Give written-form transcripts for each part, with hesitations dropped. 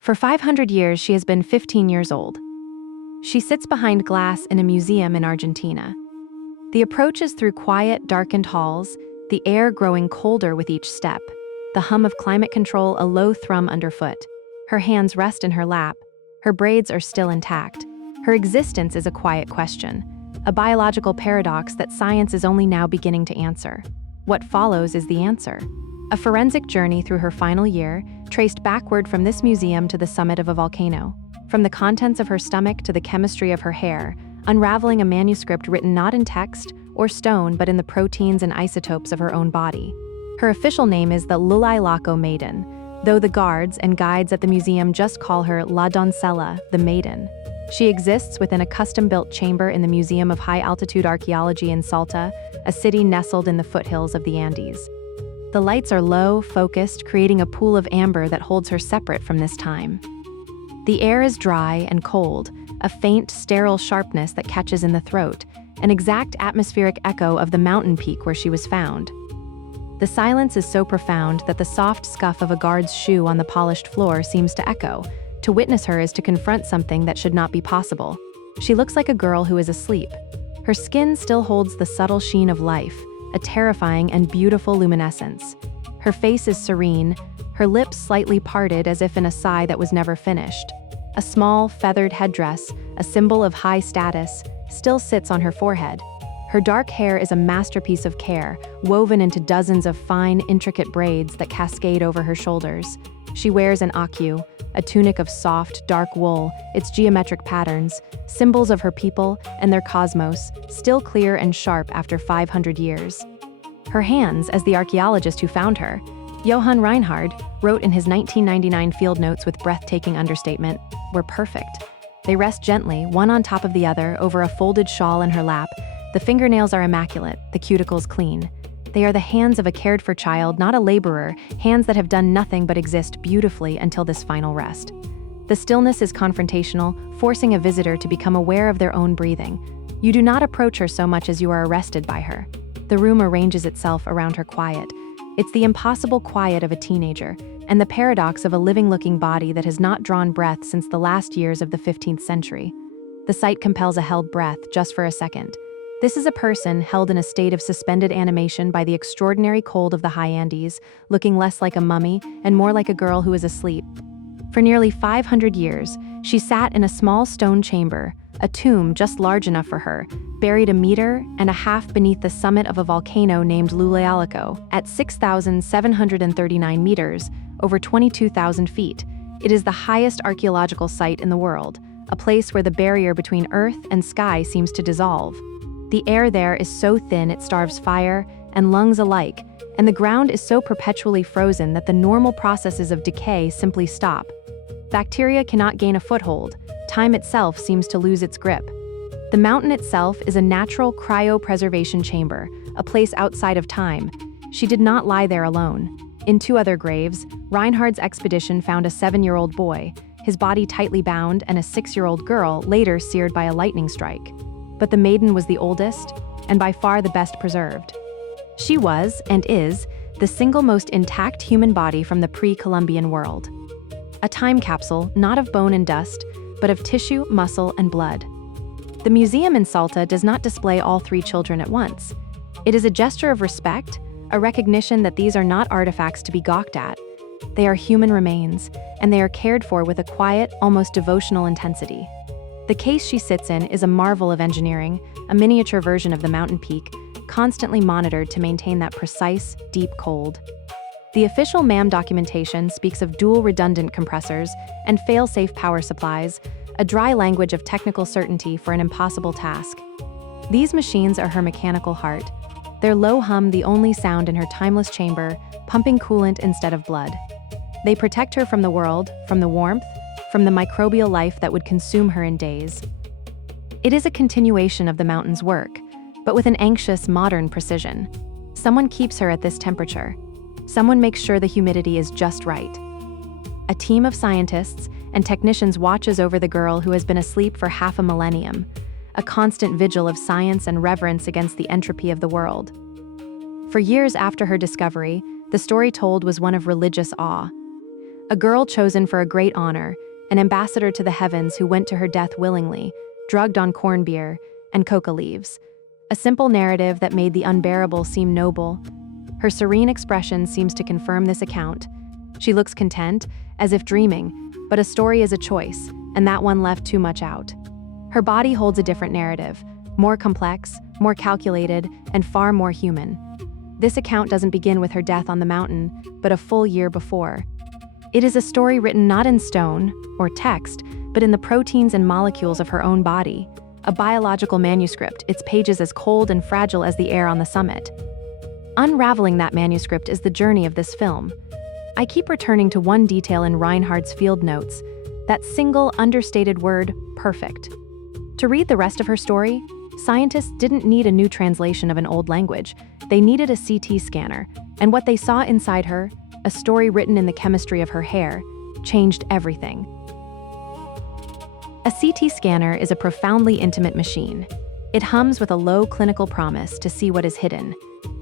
For 500 years, she has been 15 years old. She sits behind glass in a museum in Argentina. The approach is through quiet, darkened halls, the air growing colder with each step, the hum of climate control a low thrum underfoot. Her hands rest in her lap. Her braids are still intact. Her existence is a quiet question, a biological paradox that science is only now beginning to answer. What follows is the answer. A forensic journey through her final year, traced backward from this museum to the summit of a volcano, from the contents of her stomach to the chemistry of her hair, unraveling a manuscript written not in text or stone but in the proteins and isotopes of her own body. Her official name is the Llullaillaco Maiden, though the guards and guides at the museum just call her La Doncella, the Maiden. She exists within a custom-built chamber in the Museum of High-Altitude Archaeology in Salta, a city nestled in the foothills of the Andes. The lights are low, focused, creating a pool of amber that holds her separate from this time. The air is dry and cold, a faint, sterile sharpness that catches in the throat, an exact atmospheric echo of the mountain peak where she was found. The silence is so profound that the soft scuff of a guard's shoe on the polished floor seems to echo. To witness her is to confront something that should not be possible. She looks like a girl who is asleep. Her skin still holds the subtle sheen of life, a terrifying and beautiful luminescence. Her face is serene, her lips slightly parted as if in a sigh that was never finished. A small, feathered headdress, a symbol of high status, still sits on her forehead. Her dark hair is a masterpiece of care, woven into dozens of fine, intricate braids that cascade over her shoulders. She wears an akyu, a tunic of soft, dark wool, its geometric patterns, symbols of her people and their cosmos, still clear and sharp after 500 years. Her hands, as the archaeologist who found her, Johann Reinhard, wrote in his 1999 field notes with breathtaking understatement, were perfect. They rest gently, one on top of the other, over a folded shawl in her lap. The fingernails are immaculate, the cuticles clean. They are the hands of a cared-for child, not a laborer, hands that have done nothing but exist beautifully until this final rest. The stillness is confrontational, forcing a visitor to become aware of their own breathing. You do not approach her so much as you are arrested by her. The room arranges itself around her quiet. It's the impossible quiet of a teenager, and the paradox of a living-looking body that has not drawn breath since the last years of the 15th century. The sight compels a held breath, just for a second. This is a person held in a state of suspended animation by the extraordinary cold of the high Andes, looking less like a mummy and more like a girl who is asleep. For nearly 500 years, she sat in a small stone chamber, a tomb just large enough for her, buried 1.5 meters beneath the summit of a volcano named Llullaillaco, at 6,739 meters, over 22,000 feet. It is the highest archaeological site in the world, a place where the barrier between earth and sky seems to dissolve. The air there is so thin it starves fire and lungs alike, and the ground is so perpetually frozen that the normal processes of decay simply stop. Bacteria cannot gain a foothold. Time itself seems to lose its grip. The mountain itself is a natural cryopreservation chamber, a place outside of time. She did not lie there alone. In 2 other graves, Reinhard's expedition found a 7-year-old boy, his body tightly bound, and a 6-year-old girl, later seared by a lightning strike. But the maiden was the oldest, and by far the best preserved. She was, and is, the single most intact human body from the pre-Columbian world. A time capsule, not of bone and dust, but of tissue, muscle, and blood. The museum in Salta does not display all 3 children at once. It is a gesture of respect, a recognition that these are not artifacts to be gawked at. They are human remains, and they are cared for with a quiet, almost devotional intensity. The case she sits in is a marvel of engineering, a miniature version of the mountain peak, constantly monitored to maintain that precise, deep cold. The official MAM documentation speaks of dual redundant compressors and fail-safe power supplies, a dry language of technical certainty for an impossible task. These machines are her mechanical heart, their low hum the only sound in her timeless chamber, pumping coolant instead of blood. They protect her from the world, from the warmth, from the microbial life that would consume her in days. It is a continuation of the mountain's work, but with an anxious, modern precision. Someone keeps her at this temperature. Someone makes sure the humidity is just right. A team of scientists and technicians watches over the girl who has been asleep for half a millennium, a constant vigil of science and reverence against the entropy of the world. For years after her discovery, the story told was one of religious awe. A girl chosen for a great honor, an ambassador to the heavens who went to her death willingly, drugged on corn beer and coca leaves. A simple narrative that made the unbearable seem noble. Her serene expression seems to confirm this account. She looks content, as if dreaming, but a story is a choice, and that one left too much out. Her body holds a different narrative, more complex, more calculated, and far more human. This account doesn't begin with her death on the mountain, but a full year before. It is a story written not in stone or text, but in the proteins and molecules of her own body. A biological manuscript, its pages as cold and fragile as the air on the summit. Unraveling that manuscript is the journey of this film. I keep returning to one detail in Reinhardt's field notes, that single, understated word, perfect. To read the rest of her story, scientists didn't need a new translation of an old language. They needed a CT scanner, and what they saw inside her, a story written in the chemistry of her hair, changed everything. A CT scanner is a profoundly intimate machine. It hums with a low clinical promise to see what is hidden.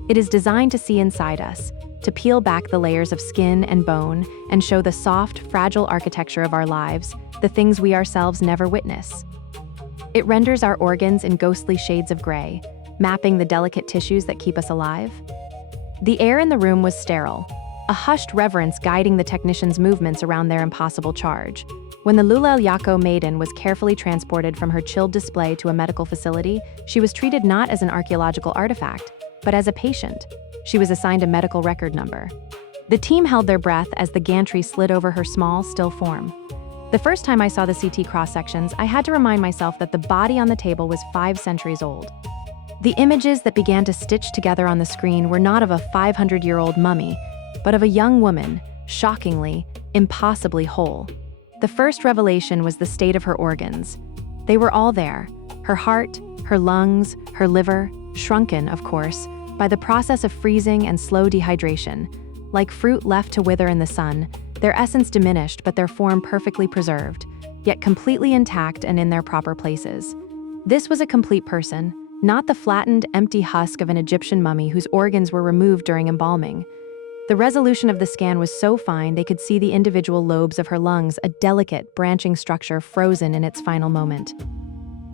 It is designed to see inside us, to peel back the layers of skin and bone and show the soft, fragile architecture of our lives, the things we ourselves never witness. It renders our organs in ghostly shades of gray, mapping the delicate tissues that keep us alive. The air in the room was sterile, a hushed reverence guiding the technicians' movements around their impossible charge. When the Llullaillaco Maiden was carefully transported from her chilled display to a medical facility, she was treated not as an archaeological artifact, but as a patient. She was assigned a medical record number. The team held their breath as the gantry slid over her small, still form. The first time I saw the CT cross-sections, I had to remind myself that the body on the table was 5 centuries old. The images that began to stitch together on the screen were not of a 500-year-old mummy, but of a young woman, shockingly, impossibly whole. The first revelation was the state of her organs. They were all there, her heart, her lungs, her liver, shrunken, of course, by the process of freezing and slow dehydration. Like fruit left to wither in the sun, their essence diminished but their form perfectly preserved, yet completely intact and in their proper places. This was a complete person, not the flattened, empty husk of an Egyptian mummy whose organs were removed during embalming. The resolution of the scan was so fine they could see the individual lobes of her lungs, a delicate, branching structure frozen in its final moment.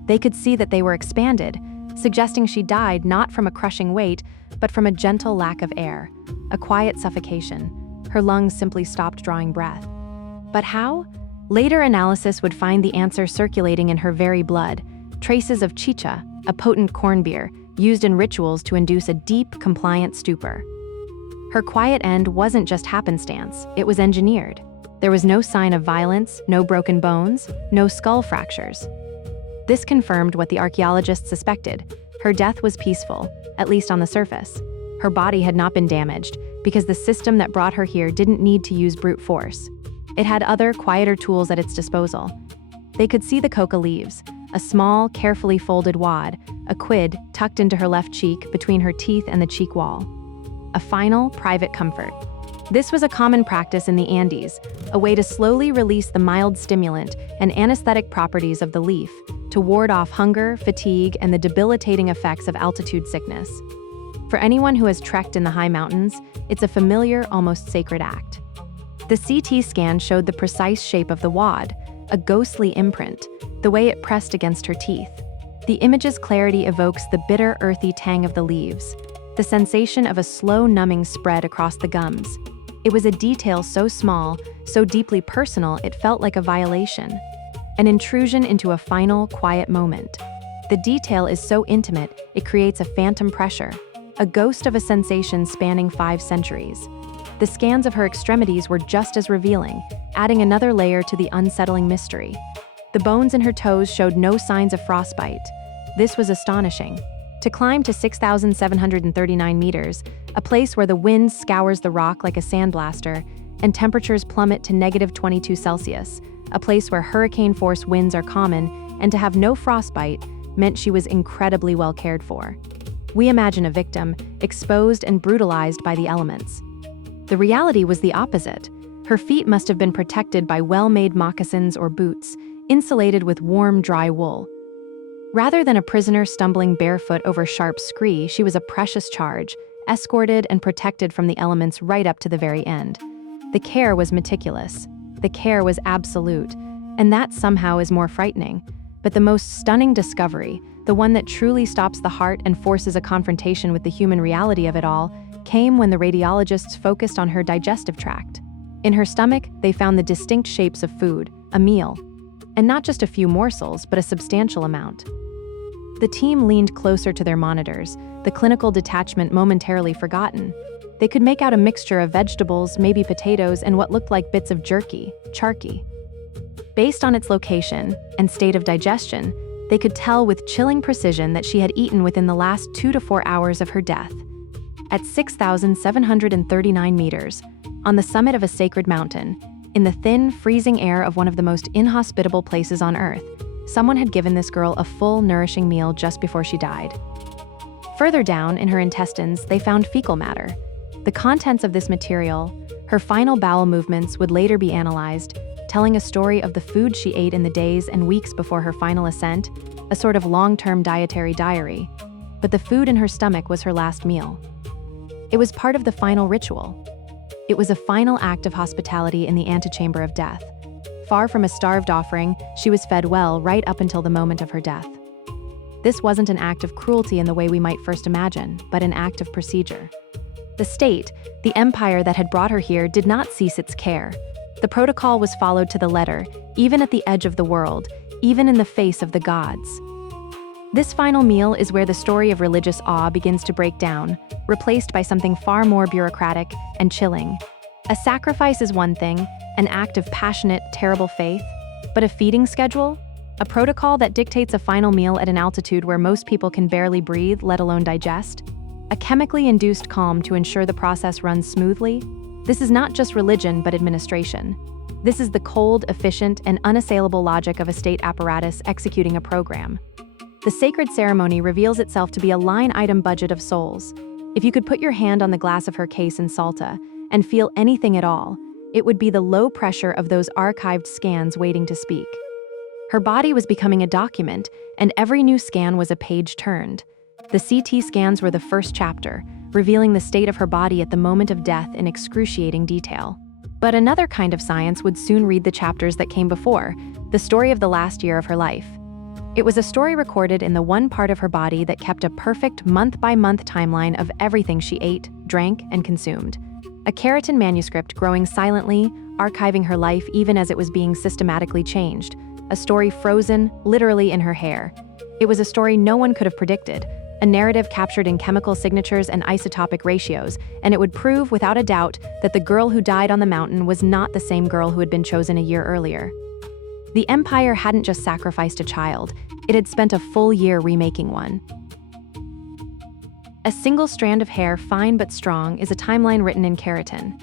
They could see that they were expanded, suggesting she died not from a crushing weight, but from a gentle lack of air, a quiet suffocation. Her lungs simply stopped drawing breath. But how? Later analysis would find the answer circulating in her very blood, traces of chicha, a potent corn beer, used in rituals to induce a deep, compliant stupor. Her quiet end wasn't just happenstance, it was engineered. There was no sign of violence, no broken bones, no skull fractures. This confirmed what the archaeologists suspected. Her death was peaceful, at least on the surface. Her body had not been damaged, because the system that brought her here didn't need to use brute force. It had other, quieter tools at its disposal. They could see the coca leaves, a small, carefully folded wad, a quid tucked into her left cheek between her teeth and the cheek wall. A final, private comfort. This was a common practice in the Andes, a way to slowly release the mild stimulant and anesthetic properties of the leaf to ward off hunger, fatigue, and the debilitating effects of altitude sickness. For anyone who has trekked in the high mountains, it's a familiar, almost sacred act. The CT scan showed the precise shape of the wad, a ghostly imprint, the way it pressed against her teeth. The image's clarity evokes the bitter, earthy tang of the leaves, the sensation of a slow numbing spread across the gums. It was a detail so small, so deeply personal, it felt like a violation. An intrusion into a final, quiet moment. The detail is so intimate, it creates a phantom pressure, a ghost of a sensation spanning 5 centuries. The scans of her extremities were just as revealing, adding another layer to the unsettling mystery. The bones in her toes showed no signs of frostbite. This was astonishing. To climb to 6,739 meters, a place where the wind scours the rock like a sandblaster, and temperatures plummet to -22 Celsius, a place where hurricane-force winds are common, and to have no frostbite meant she was incredibly well cared for. We imagine a victim, exposed and brutalized by the elements. The reality was the opposite. Her feet must have been protected by well-made moccasins or boots, insulated with warm, dry wool. Rather than a prisoner stumbling barefoot over sharp scree, she was a precious charge, escorted and protected from the elements right up to the very end. The care was meticulous. the care was absolute, and that somehow is more frightening. But the most stunning discovery, the one that truly stops the heart and forces a confrontation with the human reality of it all, came when the radiologists focused on her digestive tract. In her stomach, they found the distinct shapes of food, a meal. And not just a few morsels, but a substantial amount. The team leaned closer to their monitors, the clinical detachment momentarily forgotten. They could make out a mixture of vegetables, maybe potatoes, and what looked like bits of jerky, charqui. Based on its location and state of digestion, they could tell with chilling precision that she had eaten within the last 2 to 4 hours of her death. At 6,739 meters, on the summit of a sacred mountain, in the thin, freezing air of one of the most inhospitable places on Earth, someone had given this girl a full, nourishing meal just before she died. Further down, in her intestines, they found fecal matter. The contents of this material, her final bowel movements, would later be analyzed, telling a story of the food she ate in the days and weeks before her final ascent, a sort of long-term dietary diary. But the food in her stomach was her last meal. It was part of the final ritual. It was a final act of hospitality in the antechamber of death. Far from a starved offering, she was fed well right up until the moment of her death. This wasn't an act of cruelty in the way we might first imagine, but an act of procedure. The state, the empire that had brought her here, did not cease its care. The protocol was followed to the letter, even at the edge of the world, even in the face of the gods. This final meal is where the story of religious awe begins to break down, replaced by something far more bureaucratic and chilling. A sacrifice is one thing, an act of passionate, terrible faith, but a feeding schedule? A protocol that dictates a final meal at an altitude where most people can barely breathe, let alone digest? A chemically induced calm to ensure the process runs smoothly? This is not just religion, but administration. This is the cold, efficient, and unassailable logic of a state apparatus executing a program. The sacred ceremony reveals itself to be a line-item budget of souls. If you could put your hand on the glass of her case in Salta and feel anything at all, it would be the low pressure of those archived scans waiting to speak. Her body was becoming a document, and every new scan was a page turned. The CT scans were the first chapter, revealing the state of her body at the moment of death in excruciating detail. But another kind of science would soon read the chapters that came before, the story of the last year of her life. It was a story recorded in the one part of her body that kept a perfect month-by-month timeline of everything she ate, drank, and consumed. A keratin manuscript growing silently, archiving her life even as it was being systematically changed. A story frozen, literally in her hair. It was a story no one could have predicted, a narrative captured in chemical signatures and isotopic ratios, and it would prove without a doubt that the girl who died on the mountain was not the same girl who had been chosen a year earlier. The Empire hadn't just sacrificed a child, it had spent a full year remaking one. A single strand of hair, fine but strong, is a timeline written in keratin.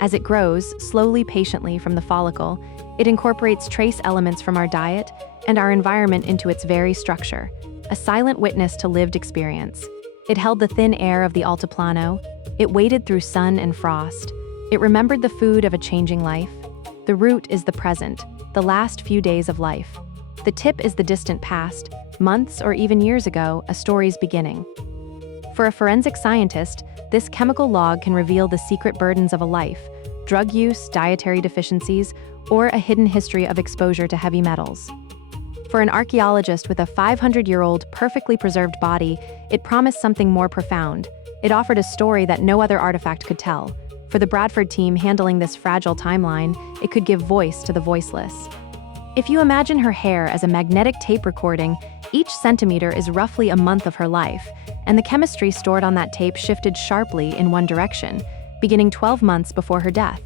As it grows, slowly, patiently, from the follicle, it incorporates trace elements from our diet and our environment into its very structure, a silent witness to lived experience. It held the thin air of the Altiplano, it waded through sun and frost, it remembered the food of a changing life. The root is the present, the last few days of life. The tip is the distant past, months or even years ago, a story's beginning. For a forensic scientist, this chemical log can reveal the secret burdens of a life, drug use, dietary deficiencies, or a hidden history of exposure to heavy metals. For an archaeologist with a 500-year-old, perfectly preserved body, it promised something more profound. It offered a story that no other artifact could tell. For the Bradford team handling this fragile timeline, it could give voice to the voiceless. If you imagine her hair as a magnetic tape recording, each centimeter is roughly a month of her life, and the chemistry stored on that tape shifted sharply in one direction, beginning 12 months before her death.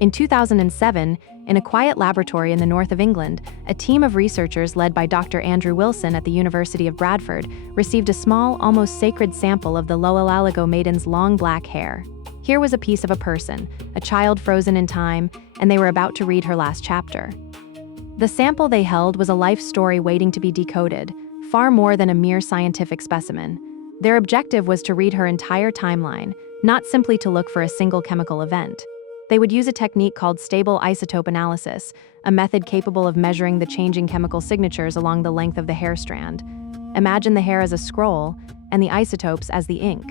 In 2007, in a quiet laboratory in the north of England, a team of researchers led by Dr. Andrew Wilson at the University of Bradford received a small, almost sacred sample of the Llullaillaco Maiden's long black hair. Here was a piece of a person, a child frozen in time, and they were about to read her last chapter. The sample they held was a life story waiting to be decoded, far more than a mere scientific specimen. Their objective was to read her entire timeline, not simply to look for a single chemical event. They would use a technique called stable isotope analysis, a method capable of measuring the changing chemical signatures along the length of the hair strand. Imagine the hair as a scroll, and the isotopes as the ink.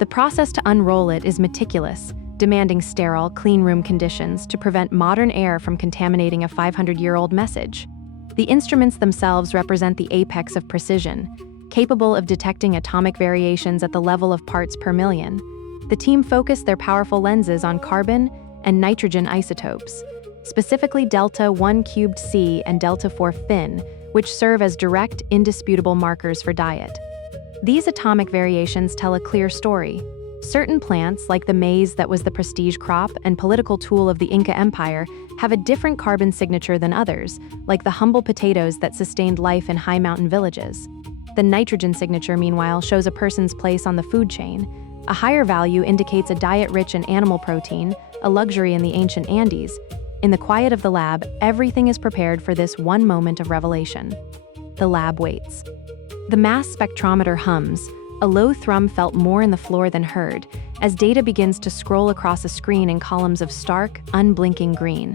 The process to unroll it is meticulous, demanding sterile, clean room conditions to prevent modern air from contaminating a 500-year-old message. The instruments themselves represent the apex of precision, capable of detecting atomic variations at the level of parts per million. The team focused their powerful lenses on carbon and nitrogen isotopes, specifically delta-1 cubed C and delta-4 Fin, which serve as direct, indisputable markers for diet. These atomic variations tell a clear story. Certain plants, like the maize that was the prestige crop and political tool of the Inca Empire, have a different carbon signature than others, like the humble potatoes that sustained life in high mountain villages. The nitrogen signature, meanwhile, shows a person's place on the food chain. A higher value indicates a diet rich in animal protein, a luxury in the ancient Andes. In the quiet of the lab, everything is prepared for this one moment of revelation. The lab waits. The mass spectrometer hums, a low thrum felt more in the floor than heard, as data begins to scroll across a screen in columns of stark, unblinking green.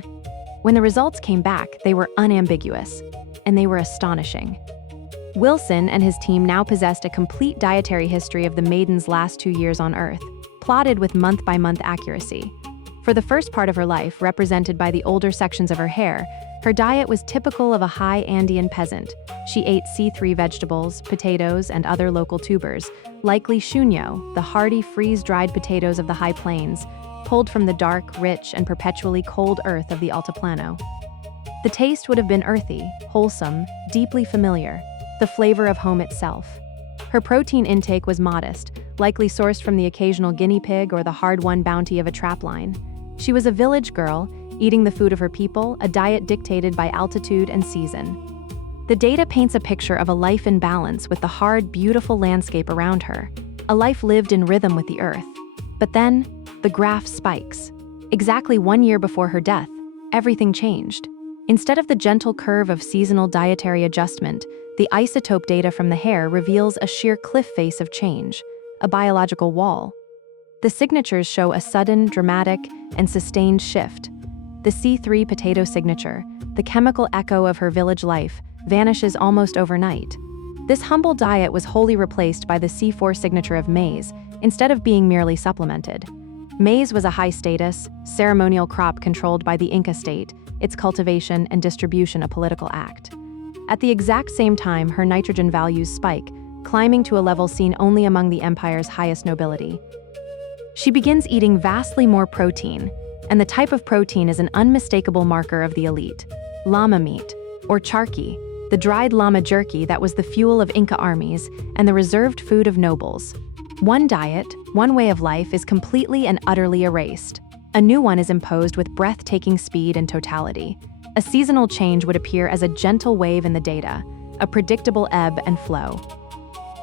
When the results came back, they were unambiguous, and they were astonishing. Wilson and his team now possessed a complete dietary history of the Maiden's last 2 years on Earth, plotted with month-by-month accuracy. For the first part of her life, represented by the older sections of her hair, her diet was typical of a high Andean peasant. She ate C3 vegetables, potatoes, and other local tubers, likely chuño, the hardy freeze-dried potatoes of the high plains, pulled from the dark, rich, and perpetually cold earth of the Altiplano. The taste would have been earthy, wholesome, deeply familiar, the flavor of home itself. Her protein intake was modest, likely sourced from the occasional guinea pig or the hard-won bounty of a trapline. She was a village girl, eating the food of her people, a diet dictated by altitude and season. The data paints a picture of a life in balance with the hard, beautiful landscape around her, a life lived in rhythm with the earth. But then, the graph spikes. Exactly 1 year before her death, everything changed. Instead of the gentle curve of seasonal dietary adjustment, the isotope data from the hair reveals a sheer cliff face of change, a biological wall. The signatures show a sudden, dramatic, and sustained shift. The C3 potato signature, the chemical echo of her village life, vanishes almost overnight. This humble diet was wholly replaced by the C4 signature of maize, instead of being merely supplemented. Maize was a high-status, ceremonial crop controlled by the Inca state, its cultivation and distribution a political act. At the exact same time, her nitrogen values spike, climbing to a level seen only among the empire's highest nobility. She begins eating vastly more protein, and the type of protein is an unmistakable marker of the elite. Llama meat, or charqui, the dried llama jerky that was the fuel of Inca armies and the reserved food of nobles. One diet, one way of life is completely and utterly erased. A new one is imposed with breathtaking speed and totality. A seasonal change would appear as a gentle wave in the data, a predictable ebb and flow.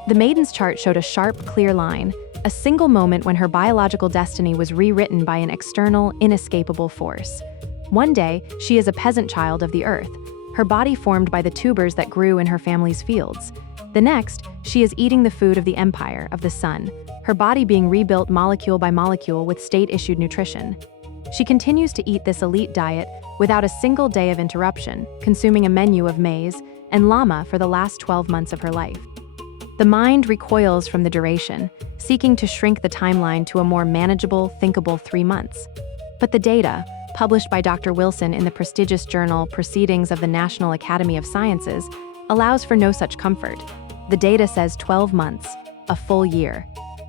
The Maiden's chart showed a sharp, clear line, a single moment when her biological destiny was rewritten by an external, inescapable force. One day, she is a peasant child of the earth, her body formed by the tubers that grew in her family's fields. The next, she is eating the food of the empire, of the sun, her body being rebuilt molecule by molecule with state-issued nutrition. She continues to eat this elite diet without a single day of interruption, consuming a menu of maize and llama for the last 12 months of her life. The mind recoils from the duration, seeking to shrink the timeline to a more manageable, thinkable 3 months. But the data, published by Dr. Wilson in the prestigious journal Proceedings of the National Academy of Sciences, allows for no such comfort. The data says 12 months, a full year,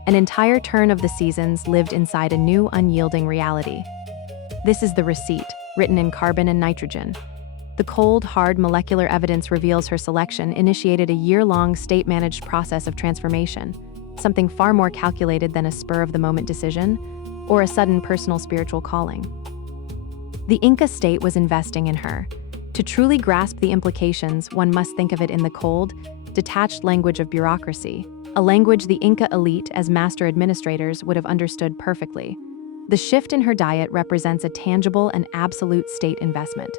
an entire turn of the seasons lived inside a new, unyielding reality. This is the receipt, written in carbon and nitrogen. The cold, hard molecular evidence reveals her selection initiated a year-long state-managed process of transformation, something far more calculated than a spur-of-the-moment decision or a sudden personal spiritual calling. The Inca state was investing in her. To truly grasp the implications, one must think of it in the cold, detached language of bureaucracy, a language the Inca elite, as master administrators, would have understood perfectly. The shift in her diet represents a tangible and absolute state investment.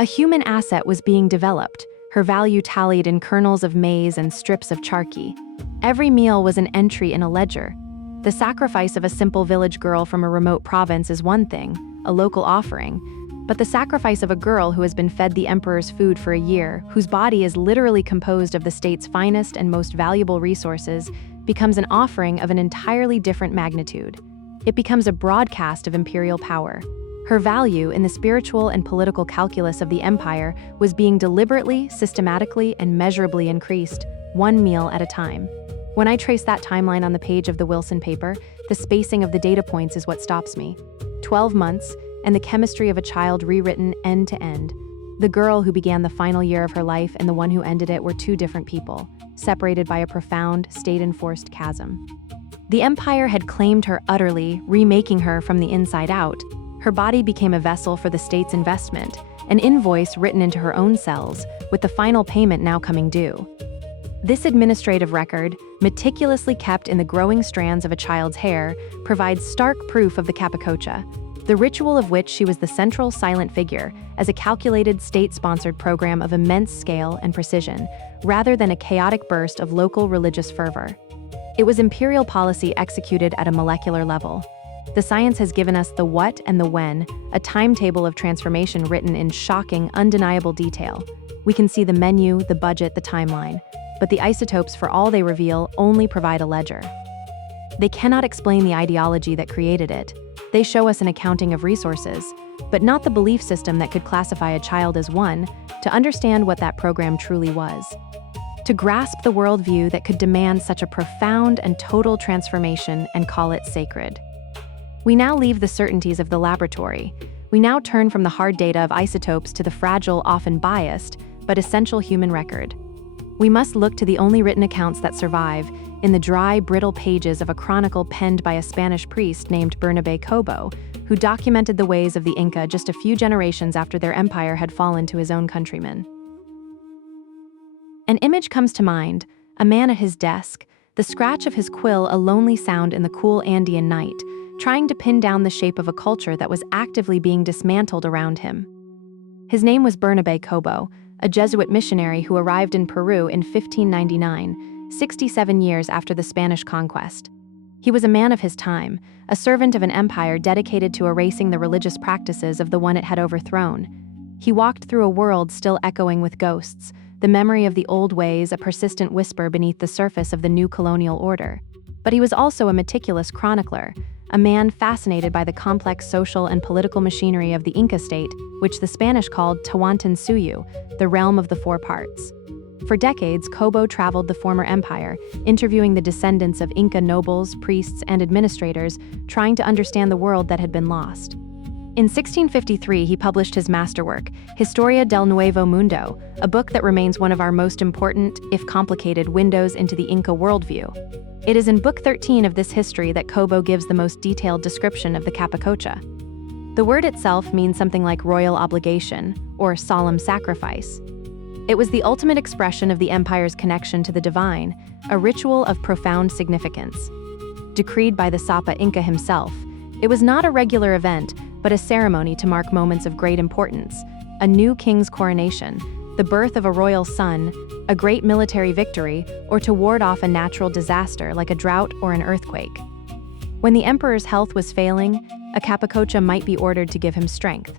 A human asset was being developed, her value tallied in kernels of maize and strips of charqui. Every meal was an entry in a ledger. The sacrifice of a simple village girl from a remote province is one thing, a local offering, but the sacrifice of a girl who has been fed the emperor's food for a year, whose body is literally composed of the state's finest and most valuable resources, becomes an offering of an entirely different magnitude. it becomes a broadcast of imperial power. Her value in the spiritual and political calculus of the empire was being deliberately, systematically, and measurably increased, one meal at a time. When I trace that timeline on the page of the Wilson paper, the spacing of the data points is what stops me. 12 months, and the chemistry of a child rewritten end to end. The girl who began the final year of her life and the one who ended it were two different people, separated by a profound, state-enforced chasm. The empire had claimed her utterly, remaking her from the inside out. Her body became a vessel for the state's investment, an invoice written into her own cells, with the final payment now coming due. This administrative record, meticulously kept in the growing strands of a child's hair, provides stark proof of the Capacocha, the ritual of which she was the central silent figure, as a calculated state-sponsored program of immense scale and precision, rather than a chaotic burst of local religious fervor. It was imperial policy executed at a molecular level. The science has given us the what and the when, a timetable of transformation written in shocking, undeniable detail. We can see the menu, the budget, the timeline, but the isotopes, for all they reveal, only provide a ledger. They cannot explain the ideology that created it. They show us an accounting of resources, but not the belief system that could classify a child as one, to understand what that program truly was. To grasp the worldview that could demand such a profound and total transformation and call it sacred. We now leave the certainties of the laboratory. We now turn from the hard data of isotopes to the fragile, often biased, but essential human record. We must look to the only written accounts that survive, in the dry, brittle pages of a chronicle penned by a Spanish priest named Bernabé Cobo, who documented the ways of the Inca just a few generations after their empire had fallen to his own countrymen. An image comes to mind, a man at his desk, the scratch of his quill a lonely sound in the cool Andean night, trying to pin down the shape of a culture that was actively being dismantled around him. His name was Bernabé Cobo, a Jesuit missionary who arrived in Peru in 1599, 67 years after the Spanish conquest. He was a man of his time, a servant of an empire dedicated to erasing the religious practices of the one it had overthrown. He walked through a world still echoing with ghosts, the memory of the old ways a persistent whisper beneath the surface of the new colonial order. But he was also a meticulous chronicler, a man fascinated by the complex social and political machinery of the Inca state, which the Spanish called Tawantinsuyu, the realm of the four parts. For decades, Cobo traveled the former empire, interviewing the descendants of Inca nobles, priests, and administrators, trying to understand the world that had been lost. In 1653, he published his masterwork, Historia del Nuevo Mundo, a book that remains one of our most important, if complicated, windows into the Inca worldview. It is in Book 13 of this history that Cobo gives the most detailed description of the Capacocha. The word itself means something like royal obligation, or solemn sacrifice. It was the ultimate expression of the empire's connection to the divine, a ritual of profound significance. Decreed by the Sapa Inca himself, it was not a regular event, but a ceremony to mark moments of great importance, a new king's coronation, the birth of a royal son, a great military victory, or to ward off a natural disaster like a drought or an earthquake. When the emperor's health was failing, a Capacocha might be ordered to give him strength.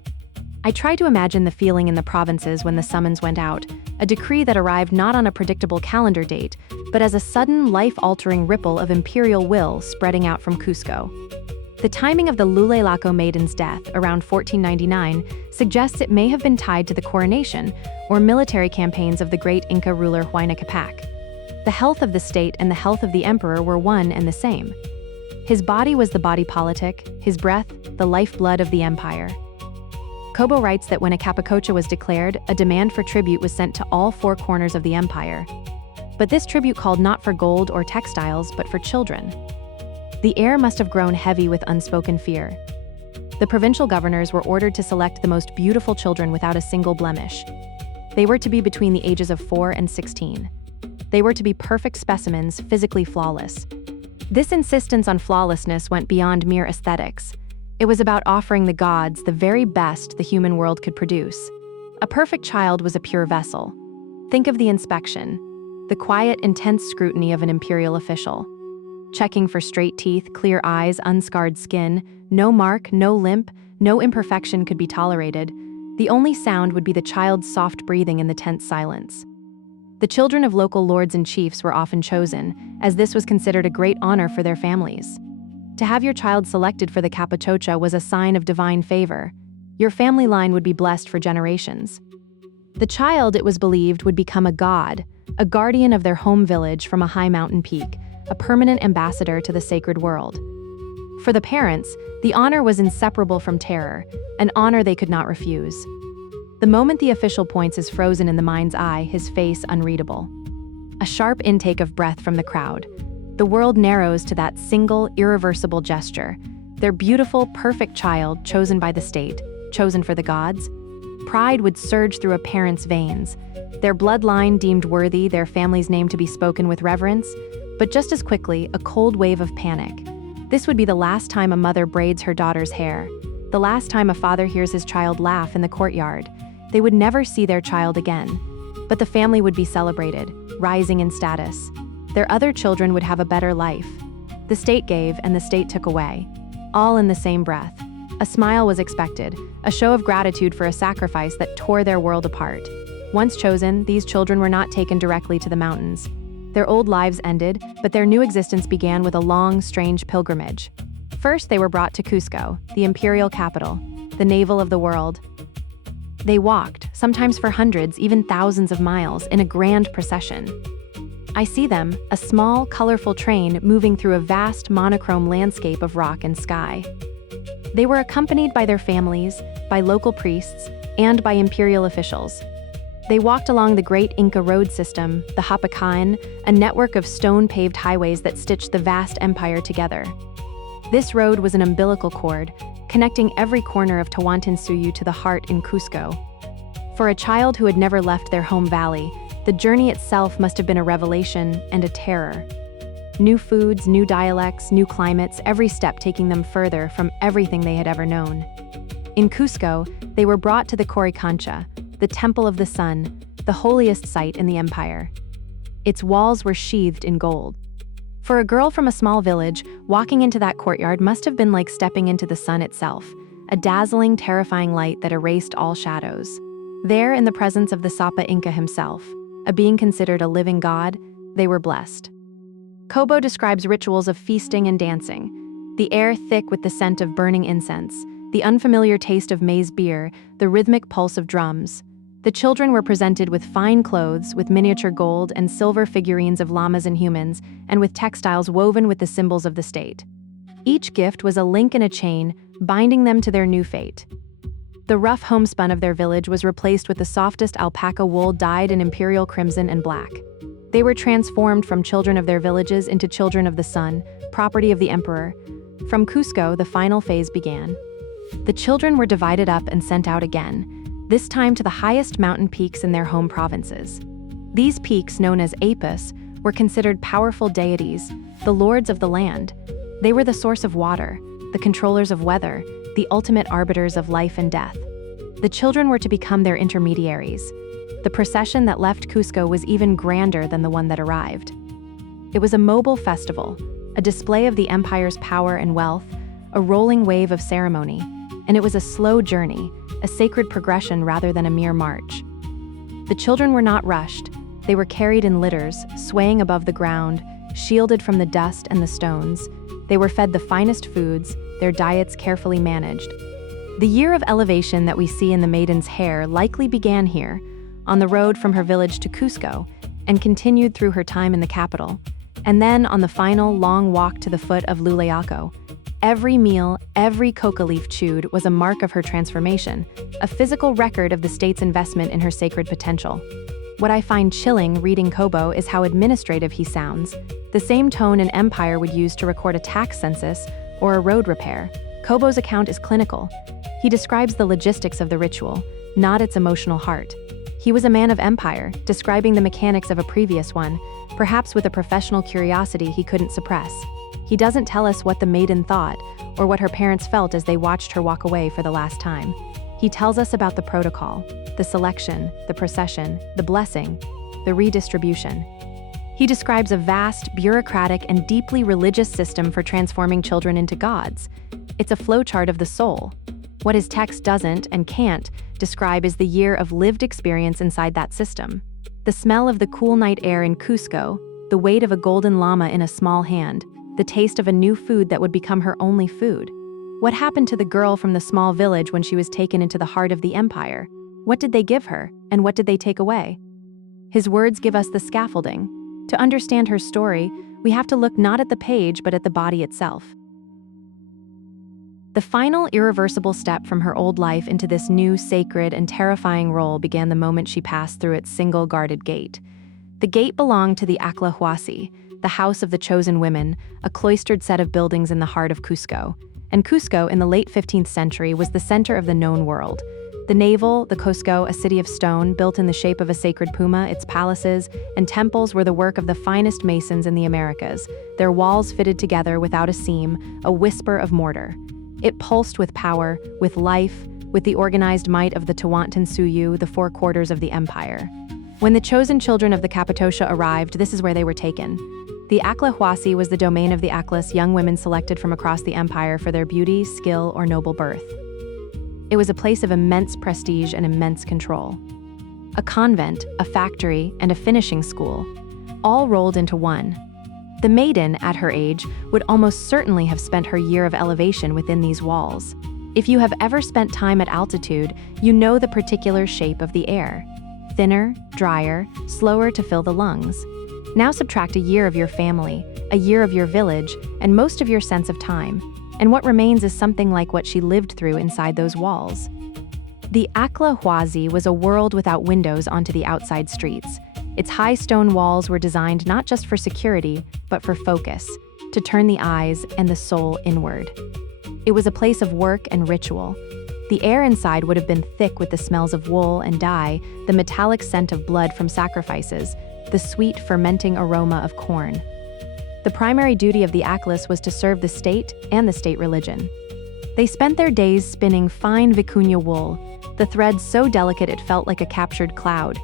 I try to imagine the feeling in the provinces when the summons went out, a decree that arrived not on a predictable calendar date, but as a sudden, life-altering ripple of imperial will spreading out from Cusco. The timing of the Llullaillaco Maiden's death, around 1499, suggests it may have been tied to the coronation or military campaigns of the great Inca ruler Huayna Capac. The health of the state and the health of the emperor were one and the same. His body was the body politic, his breath, the lifeblood of the empire. Cobo writes that when a Capacocha was declared, a demand for tribute was sent to all four corners of the empire. But this tribute called not for gold or textiles, but for children. The air must have grown heavy with unspoken fear. The provincial governors were ordered to select the most beautiful children without a single blemish. They were to be between the ages of 4 and 16. They were to be perfect specimens, physically flawless. This insistence on flawlessness went beyond mere aesthetics. It was about offering the gods the very best the human world could produce. A perfect child was a pure vessel. Think of the inspection, the quiet, intense scrutiny of an imperial official. Checking for straight teeth, clear eyes, unscarred skin, no mark, no limp, no imperfection could be tolerated. The only sound would be the child's soft breathing in the tense silence. The children of local lords and chiefs were often chosen, as this was considered a great honor for their families. To have your child selected for the Capacocha was a sign of divine favor. Your family line would be blessed for generations. The child, it was believed, would become a god, a guardian of their home village from a high mountain peak, a permanent ambassador to the sacred world. For the parents, the honor was inseparable from terror, an honor they could not refuse. The moment the official points is frozen in the mind's eye, his face unreadable. A sharp intake of breath from the crowd. The world narrows to that single, irreversible gesture. Their beautiful, perfect child chosen by the state, chosen for the gods. Pride would surge through a parent's veins. Their bloodline deemed worthy, their family's name to be spoken with reverence. But just as quickly, a cold wave of panic. This would be the last time a mother braids her daughter's hair. The last time a father hears his child laugh in the courtyard. They would never see their child again. But the family would be celebrated, rising in status. Their other children would have a better life. The state gave and the state took away. All in the same breath. A smile was expected, a show of gratitude for a sacrifice that tore their world apart. Once chosen, these children were not taken directly to the mountains. Their old lives ended, but their new existence began with a long, strange pilgrimage. First, they were brought to Cusco, the imperial capital, the navel of the world. They walked, sometimes for hundreds, even thousands of miles, in a grand procession. I see them, a small, colorful train moving through a vast, monochrome landscape of rock and sky. They were accompanied by their families, by local priests, and by imperial officials. They walked along the great Inca road system, the Hapacan, a network of stone-paved highways that stitched the vast empire together. This road was an umbilical cord, connecting every corner of Tawantinsuyu to the heart in Cusco. For a child who had never left their home valley, the journey itself must have been a revelation and a terror. New foods, new dialects, new climates, every step taking them further from everything they had ever known. In Cusco, they were brought to the Coricancha, the Temple of the Sun, the holiest site in the empire. Its walls were sheathed in gold. For a girl from a small village, walking into that courtyard must have been like stepping into the sun itself, a dazzling, terrifying light that erased all shadows. There, in the presence of the Sapa Inca himself, a being considered a living god, they were blessed. Kobo describes rituals of feasting and dancing, the air thick with the scent of burning incense, the unfamiliar taste of maize beer, the rhythmic pulse of drums. The children were presented with fine clothes, with miniature gold and silver figurines of llamas and humans, and with textiles woven with the symbols of the state. Each gift was a link in a chain, binding them to their new fate. The rough homespun of their village was replaced with the softest alpaca wool dyed in imperial crimson and black. They were transformed from children of their villages into children of the sun, property of the emperor. From Cusco, the final phase began. The children were divided up and sent out again, this time to the highest mountain peaks in their home provinces. These peaks, known as Apis, were considered powerful deities, the lords of the land. They were the source of water, the controllers of weather, the ultimate arbiters of life and death. The children were to become their intermediaries. The procession that left Cusco was even grander than the one that arrived. It was a mobile festival, a display of the empire's power and wealth, a rolling wave of ceremony, and it was a slow journey, a sacred progression rather than a mere march. The children were not rushed. They were carried in litters, swaying above the ground, shielded from the dust and the stones. They were fed the finest foods, their diets carefully managed. The year of elevation that we see in the maiden's hair likely began here, on the road from her village to Cusco, and continued through her time in the capital, and then on the final long walk to the foot of Llullaillaco. Every meal, every coca leaf chewed was a mark of her transformation, a physical record of the state's investment in her sacred potential. What I find chilling reading Kobo is how administrative he sounds, the same tone an empire would use to record a tax census or a road repair. Kobo's account is clinical. He describes the logistics of the ritual, not its emotional heart. He was a man of empire, describing the mechanics of a previous one, perhaps with a professional curiosity he couldn't suppress. He doesn't tell us what the maiden thought or what her parents felt as they watched her walk away for the last time. He tells us about the protocol, the selection, the procession, the blessing, the redistribution. He describes a vast, bureaucratic, and deeply religious system for transforming children into gods. It's a flowchart of the soul. What his text doesn't and can't describe is the year of lived experience inside that system. The smell of the cool night air in Cusco, the weight of a golden llama in a small hand, the taste of a new food that would become her only food. What happened to the girl from the small village when she was taken into the heart of the empire? What did they give her, and what did they take away? His words give us the scaffolding. To understand her story, we have to look not at the page but at the body itself. The final irreversible step from her old life into this new, sacred, and terrifying role began the moment she passed through its single guarded gate. The gate belonged to the Aclahuasi, the house of the chosen women, a cloistered set of buildings in the heart of Cusco. And Cusco, in the late 15th century, was the center of the known world. The navel, the Cusco, a city of stone built in the shape of a sacred puma, its palaces and temples were the work of the finest masons in the Americas, their walls fitted together without a seam, a whisper of mortar. It pulsed with power, with life, with the organized might of the Tawantinsuyu, the four quarters of the empire. When the chosen children of the Capacocha arrived, this is where they were taken. The Aclahuasi was the domain of the Aclas, young women selected from across the empire for their beauty, skill, or noble birth. It was a place of immense prestige and immense control. A convent, a factory, and a finishing school, all rolled into one. The maiden, at her age, would almost certainly have spent her year of elevation within these walls. If you have ever spent time at altitude, you know the particular shape of the air. Thinner, drier, slower to fill the lungs. Now subtract a year of your family, a year of your village, and most of your sense of time, and what remains is something like what she lived through inside those walls. The Aclahuasi was a world without windows onto the outside streets. Its high stone walls were designed not just for security, but for focus, to turn the eyes and the soul inward. It was a place of work and ritual. The air inside would have been thick with the smells of wool and dye, the metallic scent of blood from sacrifices, the sweet, fermenting aroma of corn. The primary duty of the Aclas was to serve the state and the state religion. They spent their days spinning fine vicuña wool, the thread so delicate it felt like a captured cloud.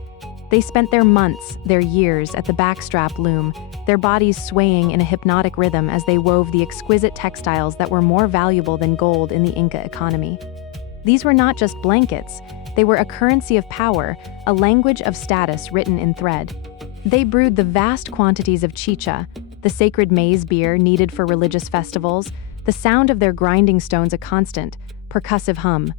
They spent their months, their years, at the backstrap loom, their bodies swaying in a hypnotic rhythm as they wove the exquisite textiles that were more valuable than gold in the Inca economy. These were not just blankets, they were a currency of power, a language of status written in thread. They brewed the vast quantities of chicha, the sacred maize beer needed for religious festivals, the sound of their grinding stones a constant, percussive hum.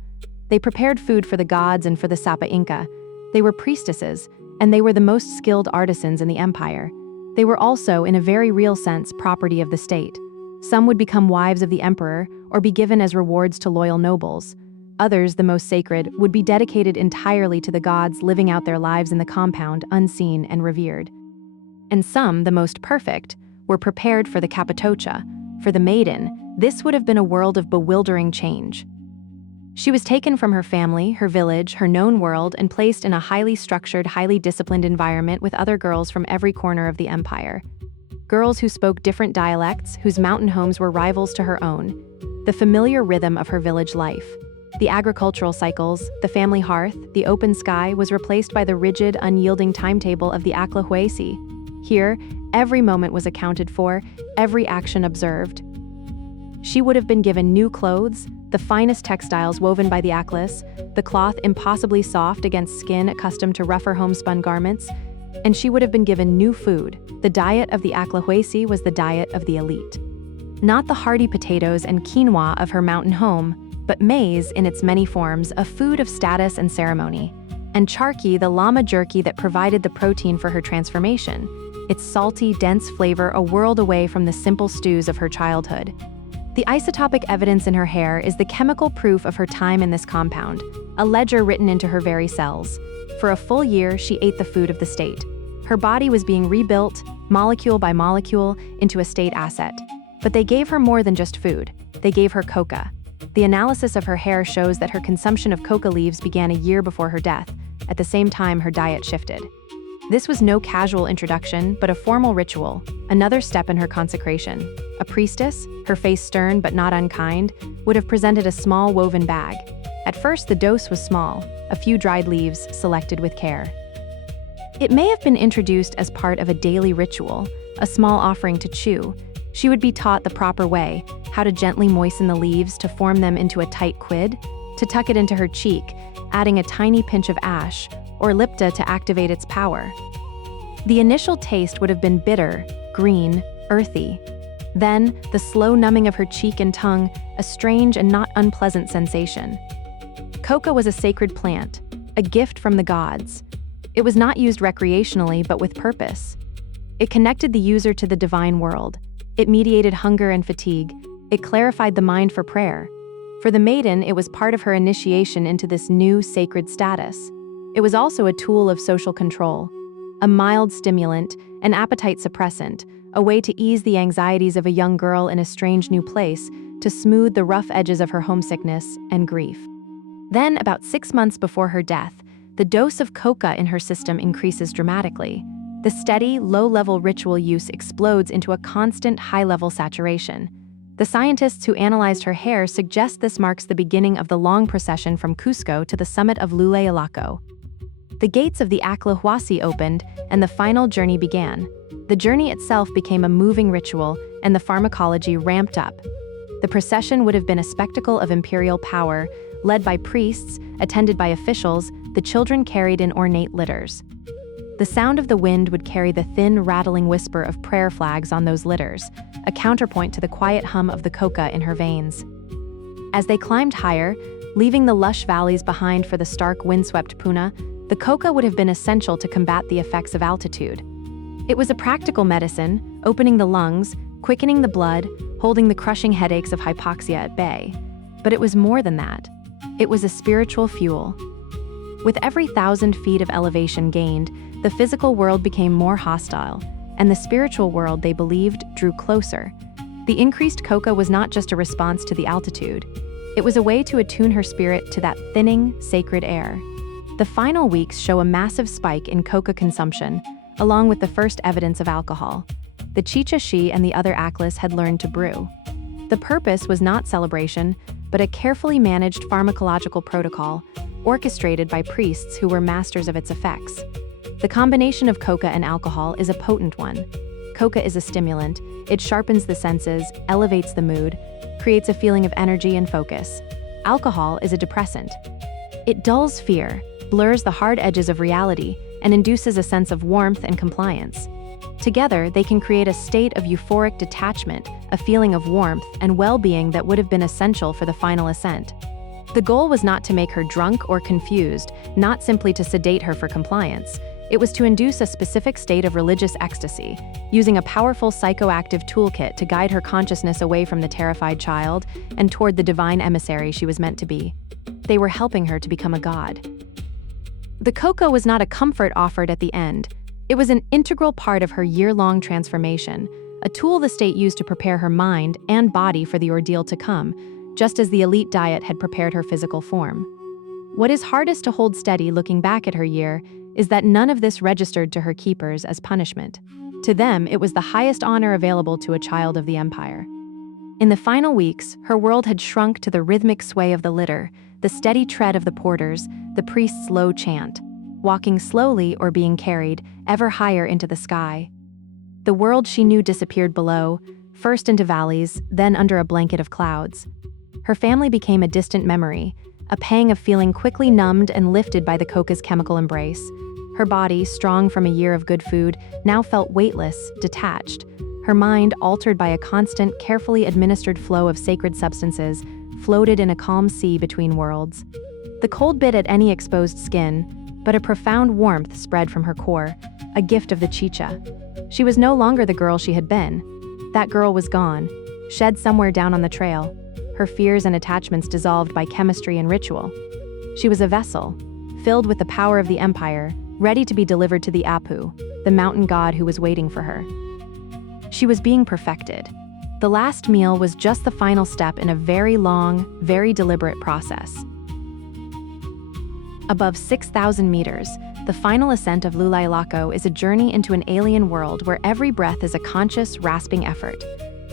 They prepared food for the gods and for the Sapa Inca. They were priestesses, and they were the most skilled artisans in the empire. They were also, in a very real sense, property of the state. Some would become wives of the emperor or be given as rewards to loyal nobles. Others, the most sacred, would be dedicated entirely to the gods, living out their lives in the compound, unseen and revered. And some, the most perfect, were prepared for the Capacocha. For the maiden, this would have been a world of bewildering change. She was taken from her family, her village, her known world, and placed in a highly structured, highly disciplined environment with other girls from every corner of the empire. Girls who spoke different dialects, whose mountain homes were rivals to her own. The familiar rhythm of her village life. The agricultural cycles, the family hearth, the open sky was replaced by the rigid, unyielding timetable of the Aclahuasi. Here, every moment was accounted for, every action observed. She would have been given new clothes, the finest textiles woven by the Aclas, the cloth impossibly soft against skin accustomed to rougher homespun garments, and she would have been given new food. The diet of the Aclahuasi was the diet of the elite. Not the hearty potatoes and quinoa of her mountain home, but maize in its many forms, a food of status and ceremony. And charqui, the llama jerky that provided the protein for her transformation. Its salty, dense flavor a world away from the simple stews of her childhood. The isotopic evidence in her hair is the chemical proof of her time in this compound, a ledger written into her very cells. For a full year, she ate the food of the state. Her body was being rebuilt, molecule by molecule, into a state asset. But they gave her more than just food. They gave her coca. The analysis of her hair shows that her consumption of coca leaves began a year before her death. At the same time, her diet shifted. This was no casual introduction, but a formal ritual, another step in her consecration. A priestess, her face stern but not unkind, would have presented a small woven bag. At first, the dose was small, a few dried leaves selected with care. It may have been introduced as part of a daily ritual, a small offering to chew. She would be taught the proper way, how to gently moisten the leaves to form them into a tight quid, to tuck it into her cheek, adding a tiny pinch of ash, or lipta to activate its power. The initial taste would have been bitter, green, earthy. Then, the slow numbing of her cheek and tongue, a strange and not unpleasant sensation. Coca was a sacred plant, a gift from the gods. It was not used recreationally, but with purpose. It connected the user to the divine world. It mediated hunger and fatigue. It clarified the mind for prayer. For the maiden, it was part of her initiation into this new sacred status. It was also a tool of social control, a mild stimulant, an appetite suppressant, a way to ease the anxieties of a young girl in a strange new place, to smooth the rough edges of her homesickness and grief. Then, about 6 months before her death, the dose of coca in her system increases dramatically. The steady, low-level ritual use explodes into a constant high-level saturation. The scientists who analyzed her hair suggest this marks the beginning of the long procession from Cusco to the summit of Llullaillaco. The gates of the Aclahuasi opened, and the final journey began. The journey itself became a moving ritual, and the pharmacology ramped up. The procession would have been a spectacle of imperial power, led by priests, attended by officials, the children carried in ornate litters. The sound of the wind would carry the thin, rattling whisper of prayer flags on those litters, a counterpoint to the quiet hum of the coca in her veins. As they climbed higher, leaving the lush valleys behind for the stark, windswept Puna, the coca would have been essential to combat the effects of altitude. It was a practical medicine, opening the lungs, quickening the blood, holding the crushing headaches of hypoxia at bay. But it was more than that. It was a spiritual fuel. With every 1,000 feet of elevation gained, the physical world became more hostile, and the spiritual world, they believed, drew closer. The increased coca was not just a response to the altitude. It was a way to attune her spirit to that thinning, sacred air. The final weeks show a massive spike in coca consumption, along with the first evidence of alcohol. The Chicha she and the other Aklas had learned to brew. The purpose was not celebration, but a carefully managed pharmacological protocol, orchestrated by priests who were masters of its effects. The combination of coca and alcohol is a potent one. Coca is a stimulant. It sharpens the senses, elevates the mood, creates a feeling of energy and focus. Alcohol is a depressant. It dulls fear, blurs the hard edges of reality, and induces a sense of warmth and compliance. Together, they can create a state of euphoric detachment, a feeling of warmth and well-being that would have been essential for the final ascent. The goal was not to make her drunk or confused, not simply to sedate her for compliance. It was to induce a specific state of religious ecstasy, using a powerful psychoactive toolkit to guide her consciousness away from the terrified child and toward the divine emissary she was meant to be. They were helping her to become a god. The coca was not a comfort offered at the end. It was an integral part of her year-long transformation, a tool the state used to prepare her mind and body for the ordeal to come, just as the elite diet had prepared her physical form. What is hardest to hold steady looking back at her year is that none of this registered to her keepers as punishment. To them, it was the highest honor available to a child of the empire. In the final weeks, her world had shrunk to the rhythmic sway of the litter, the steady tread of the porters, the priest's low chant, walking slowly or being carried ever higher into the sky. The world she knew disappeared below, first into valleys, then under a blanket of clouds. Her family became a distant memory, a pang of feeling quickly numbed and lifted by the coca's chemical embrace. Her body, strong from a year of good food, now felt weightless, detached. Her mind, altered by a constant, carefully administered flow of sacred substances, floated in a calm sea between worlds. The cold bit at any exposed skin, but a profound warmth spread from her core, a gift of the Chicha. She was no longer the girl she had been. That girl was gone, shed somewhere down on the trail, her fears and attachments dissolved by chemistry and ritual. She was a vessel, filled with the power of the empire, ready to be delivered to the Apu, the mountain god who was waiting for her. She was being perfected. The last meal was just the final step in a very long, very deliberate process. Above 6,000 meters, the final ascent of Llullaillaco is a journey into an alien world where every breath is a conscious, rasping effort.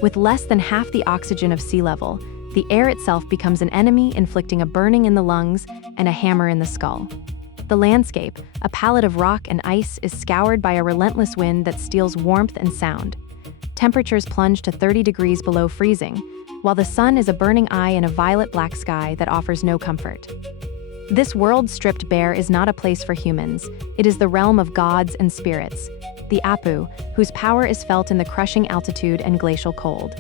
With less than half the oxygen of sea level, the air itself becomes an enemy, inflicting a burning in the lungs and a hammer in the skull. The landscape, a palette of rock and ice, is scoured by a relentless wind that steals warmth and sound. Temperatures plunge to 30 degrees below freezing, while the sun is a burning eye in a violet-black sky that offers no comfort. This world stripped bare is not a place for humans. It is the realm of gods and spirits, the Apu, whose power is felt in the crushing altitude and glacial cold.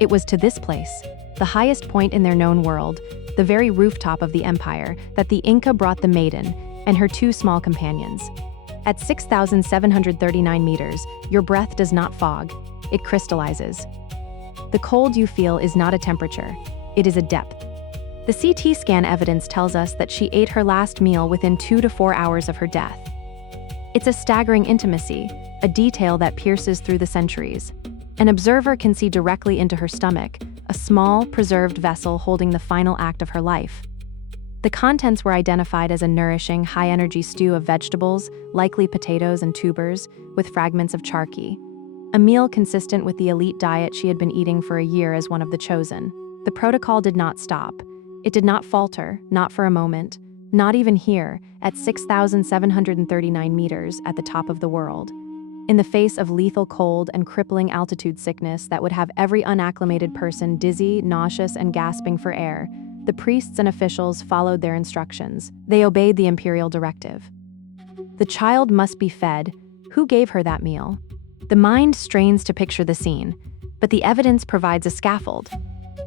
It was to this place, the highest point in their known world, the very rooftop of the empire, that the Inca brought the maiden and her two small companions. At 6,739 meters, your breath does not fog, it crystallizes. The cold you feel is not a temperature, it is a depth. The CT scan evidence tells us that she ate her last meal within 2 to 4 hours of her death. It's a staggering intimacy, a detail that pierces through the centuries. An observer can see directly into her stomach, a small, preserved vessel holding the final act of her life. The contents were identified as a nourishing, high-energy stew of vegetables, likely potatoes and tubers, with fragments of charqui. A meal consistent with the elite diet she had been eating for a year as one of the chosen. The protocol did not stop. It did not falter, not for a moment, not even here, at 6,739 meters at the top of the world. In the face of lethal cold and crippling altitude sickness that would have every unacclimated person dizzy, nauseous, and gasping for air, the priests and officials followed their instructions. They obeyed the imperial directive. The child must be fed. Who gave her that meal? The mind strains to picture the scene, but the evidence provides a scaffold.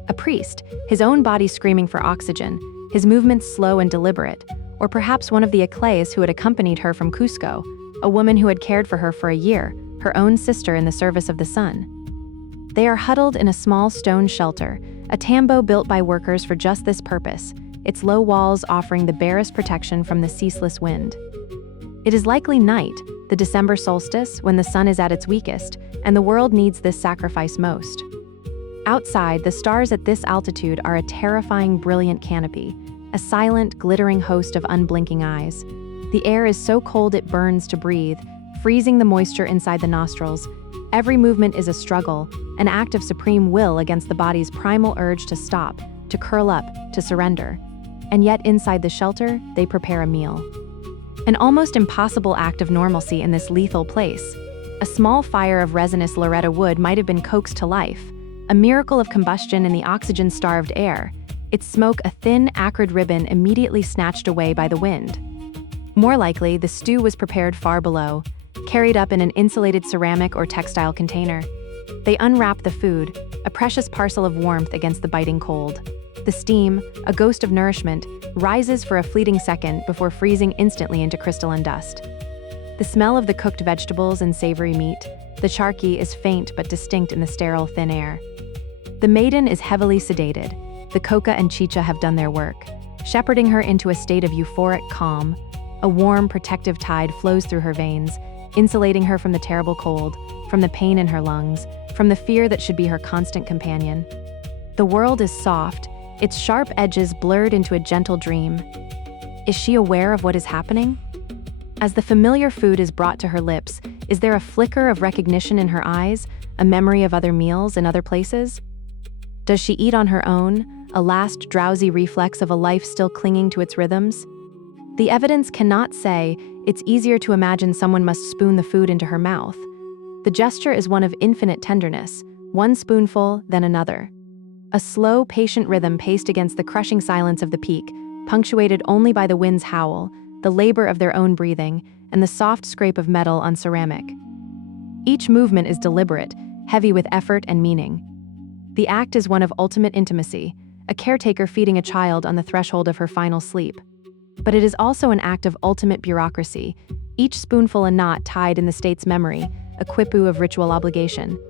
A priest, his own body screaming for oxygen, his movements slow and deliberate, or perhaps one of the Aclays who had accompanied her from Cusco, a woman who had cared for her for a year, her own sister in the service of the sun. They are huddled in a small stone shelter, a tambo built by workers for just this purpose, its low walls offering the barest protection from the ceaseless wind. It is likely night, the December solstice, when the sun is at its weakest, and the world needs this sacrifice most. Outside, the stars at this altitude are a terrifying, brilliant canopy, a silent, glittering host of unblinking eyes. The air is so cold it burns to breathe, freezing the moisture inside the nostrils. Every movement is a struggle, an act of supreme will against the body's primal urge to stop, to curl up, to surrender. And yet inside the shelter, they prepare a meal. An almost impossible act of normalcy in this lethal place. A small fire of resinous Loretta wood might have been coaxed to life, a miracle of combustion in the oxygen-starved air, its smoke a thin, acrid ribbon immediately snatched away by the wind. More likely, the stew was prepared far below, carried up in an insulated ceramic or textile container. They unwrap the food, a precious parcel of warmth against the biting cold. The steam, a ghost of nourishment, rises for a fleeting second before freezing instantly into crystalline dust. The smell of the cooked vegetables and savory meat, the charqui, is faint but distinct in the sterile thin air. The maiden is heavily sedated. The Coca and Chicha have done their work, shepherding her into a state of euphoric calm. A warm, protective tide flows through her veins, insulating her from the terrible cold, from the pain in her lungs, from the fear that should be her constant companion. The world is soft, its sharp edges blurred into a gentle dream. Is she aware of what is happening? As the familiar food is brought to her lips, is there a flicker of recognition in her eyes, a memory of other meals in other places? Does she eat on her own, a last drowsy reflex of a life still clinging to its rhythms? The evidence cannot say. It's easier to imagine someone must spoon the food into her mouth. The gesture is one of infinite tenderness, one spoonful, then another. A slow, patient rhythm paced against the crushing silence of the peak, punctuated only by the wind's howl, the labor of their own breathing, and the soft scrape of metal on ceramic. Each movement is deliberate, heavy with effort and meaning. The act is one of ultimate intimacy, a caretaker feeding a child on the threshold of her final sleep. But it is also an act of ultimate bureaucracy, each spoonful a knot tied in the state's memory, a quipu of ritual obligation.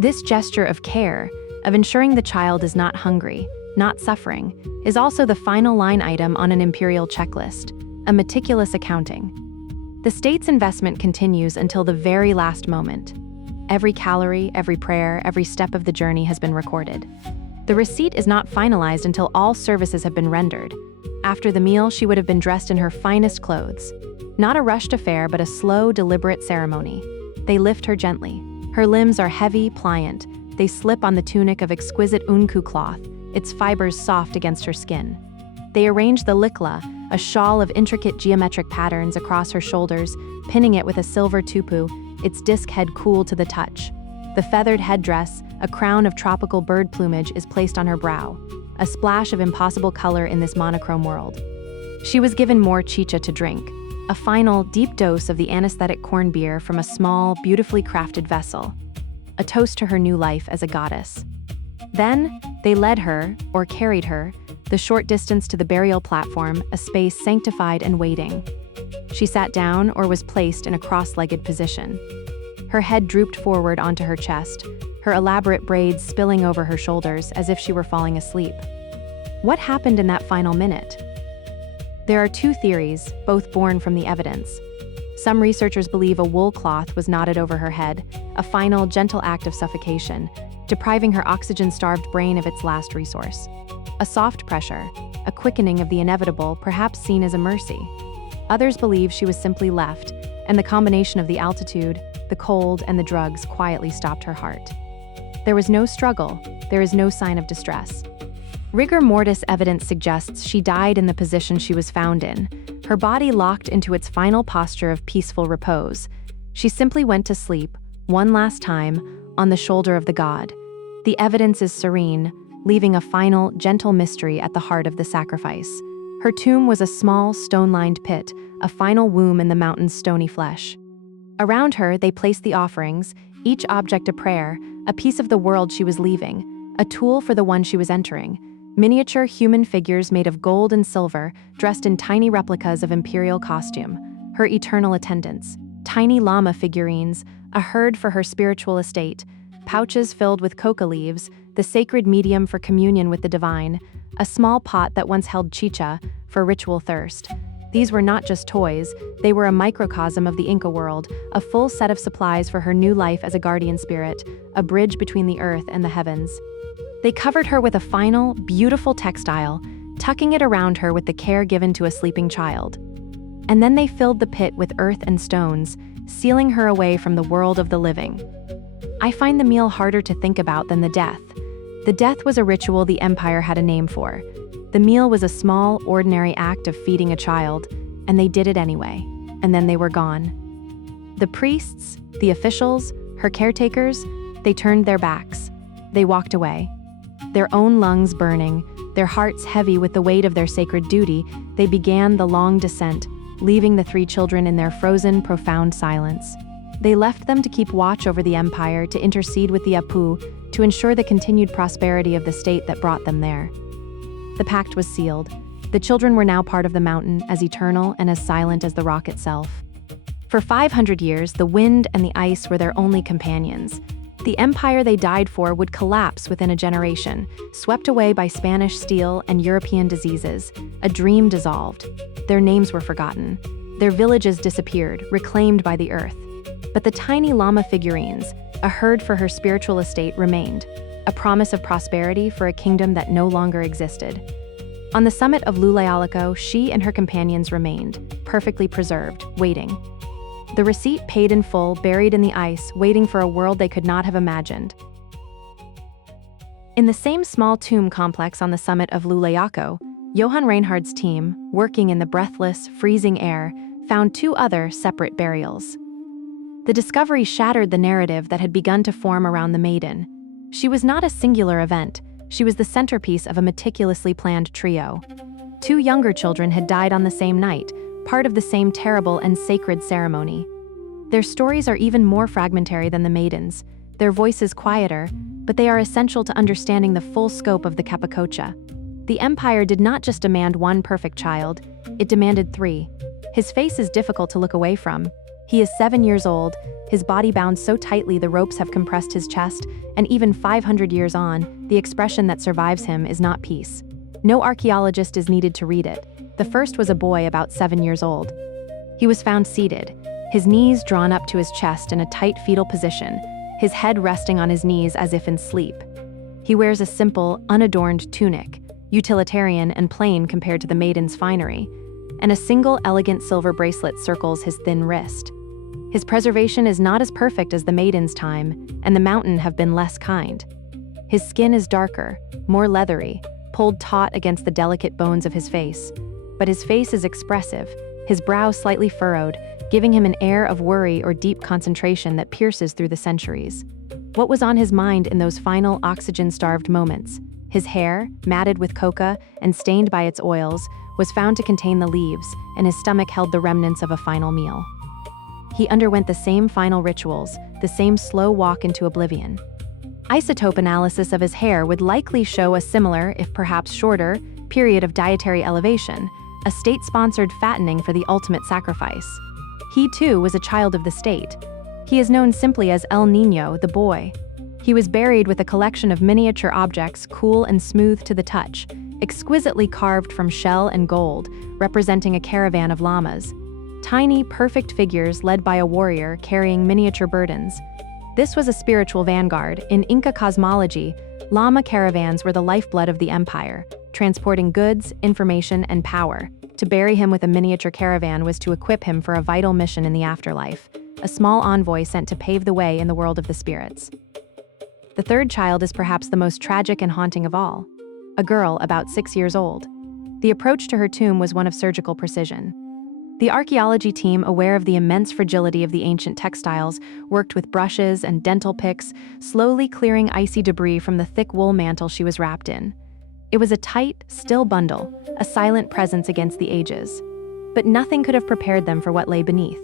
This gesture of care, of ensuring the child is not hungry, not suffering, is also the final line item on an imperial checklist, a meticulous accounting. The state's investment continues until the very last moment. Every calorie, every prayer, every step of the journey has been recorded. The receipt is not finalized until all services have been rendered. After the meal, she would have been dressed in her finest clothes. Not a rushed affair, but a slow, deliberate ceremony. They lift her gently. Her limbs are heavy, pliant. They slip on the tunic of exquisite unku cloth, its fibers soft against her skin. They arrange the likla, a shawl of intricate geometric patterns, across her shoulders, pinning it with a silver tupu, its disc head cool to the touch. The feathered headdress, a crown of tropical bird plumage, is placed on her brow, a splash of impossible color in this monochrome world. She was given more chicha to drink, a final, deep dose of the anesthetic corn beer from a small, beautifully crafted vessel, a toast to her new life as a goddess. Then, they led her, or carried her, the short distance to the burial platform, a space sanctified and waiting. She sat down or was placed in a cross-legged position. Her head drooped forward onto her chest, her elaborate braids spilling over her shoulders as if she were falling asleep. What happened in that final minute? There are two theories, both born from the evidence. Some researchers believe a wool cloth was knotted over her head, a final, gentle act of suffocation, depriving her oxygen-starved brain of its last resource. A soft pressure, a quickening of the inevitable, perhaps seen as a mercy. Others believe she was simply left, and the combination of the altitude, the cold, and the drugs quietly stopped her heart. There was no struggle, there is no sign of distress. Rigor mortis evidence suggests she died in the position she was found in, her body locked into its final posture of peaceful repose. She simply went to sleep, one last time, on the shoulder of the god. The evidence is serene, leaving a final, gentle mystery at the heart of the sacrifice. Her tomb was a small, stone-lined pit, a final womb in the mountain's stony flesh. Around her, they placed the offerings, each object a prayer, a piece of the world she was leaving, a tool for the one she was entering. Miniature human figures made of gold and silver, dressed in tiny replicas of imperial costume, her eternal attendants. Tiny llama figurines, a herd for her spiritual estate, pouches filled with coca leaves, the sacred medium for communion with the divine, a small pot that once held chicha, for ritual thirst. These were not just toys, they were a microcosm of the Inca world, a full set of supplies for her new life as a guardian spirit, a bridge between the earth and the heavens. They covered her with a final, beautiful textile, tucking it around her with the care given to a sleeping child. And then they filled the pit with earth and stones, sealing her away from the world of the living. I find the meal harder to think about than the death. The death was a ritual the empire had a name for. The meal was a small, ordinary act of feeding a child, and they did it anyway. And then they were gone. The priests, the officials, her caretakers, they turned their backs. They walked away. Their own lungs burning, their hearts heavy with the weight of their sacred duty, they began the long descent, leaving the three children in their frozen, profound silence. They left them to keep watch over the empire, to intercede with the Apu, to ensure the continued prosperity of the state that brought them there. The pact was sealed. The children were now part of the mountain, as eternal and as silent as the rock itself. For 500 years, the wind and the ice were their only companions. The empire they died for would collapse within a generation, swept away by Spanish steel and European diseases. A dream dissolved. Their names were forgotten. Their villages disappeared, reclaimed by the earth. But the tiny llama figurines, a herd for her spiritual estate, remained, a promise of prosperity for a kingdom that no longer existed. On the summit of Llullaillaco, she and her companions remained, perfectly preserved, waiting. The receipt paid in full, buried in the ice, waiting for a world they could not have imagined. In the same small tomb complex on the summit of Llullaillaco, Johann Reinhardt's team, working in the breathless, freezing air, found two other separate burials. The discovery shattered the narrative that had begun to form around the maiden. She was not a singular event, she was the centerpiece of a meticulously planned trio. Two younger children had died on the same night, part of the same terrible and sacred ceremony. Their stories are even more fragmentary than the maiden's, their voices quieter, but they are essential to understanding the full scope of the Capacocha. The empire did not just demand one perfect child, it demanded three. His face is difficult to look away from. He is 7 years old, his body bound so tightly the ropes have compressed his chest, and even 500 years on, the expression that survives him is not peace. No archaeologist is needed to read it. The first was a boy about 7 years old. He was found seated, his knees drawn up to his chest in a tight fetal position, his head resting on his knees as if in sleep. He wears a simple, unadorned tunic, utilitarian and plain compared to the maiden's finery, and a single elegant silver bracelet circles his thin wrist. His preservation is not as perfect as the maiden's time, and the mountain have been less kind. His skin is darker, more leathery, pulled taut against the delicate bones of his face. But his face is expressive, his brow slightly furrowed, giving him an air of worry or deep concentration that pierces through the centuries. What was on his mind in those final oxygen-starved moments? His hair, matted with coca and stained by its oils, was found to contain the leaves, and his stomach held the remnants of a final meal. He underwent the same final rituals, the same slow walk into oblivion. Isotope analysis of his hair would likely show a similar, if perhaps shorter, period of dietary elevation, a state-sponsored fattening for the ultimate sacrifice. He too was a child of the state. He is known simply as El Niño, the boy. He was buried with a collection of miniature objects, cool and smooth to the touch, exquisitely carved from shell and gold, representing a caravan of llamas. Tiny, perfect figures led by a warrior carrying miniature burdens. This was a spiritual vanguard. In Inca cosmology, llama caravans were the lifeblood of the empire, transporting goods, information, and power. To bury him with a miniature caravan was to equip him for a vital mission in the afterlife, a small envoy sent to pave the way in the world of the spirits. The third child is perhaps the most tragic and haunting of all. A girl about 6 years old. The approach to her tomb was one of surgical precision. The archaeology team, aware of the immense fragility of the ancient textiles, worked with brushes and dental picks, slowly clearing icy debris from the thick wool mantle she was wrapped in. It was a tight, still bundle, a silent presence against the ages. But nothing could have prepared them for what lay beneath.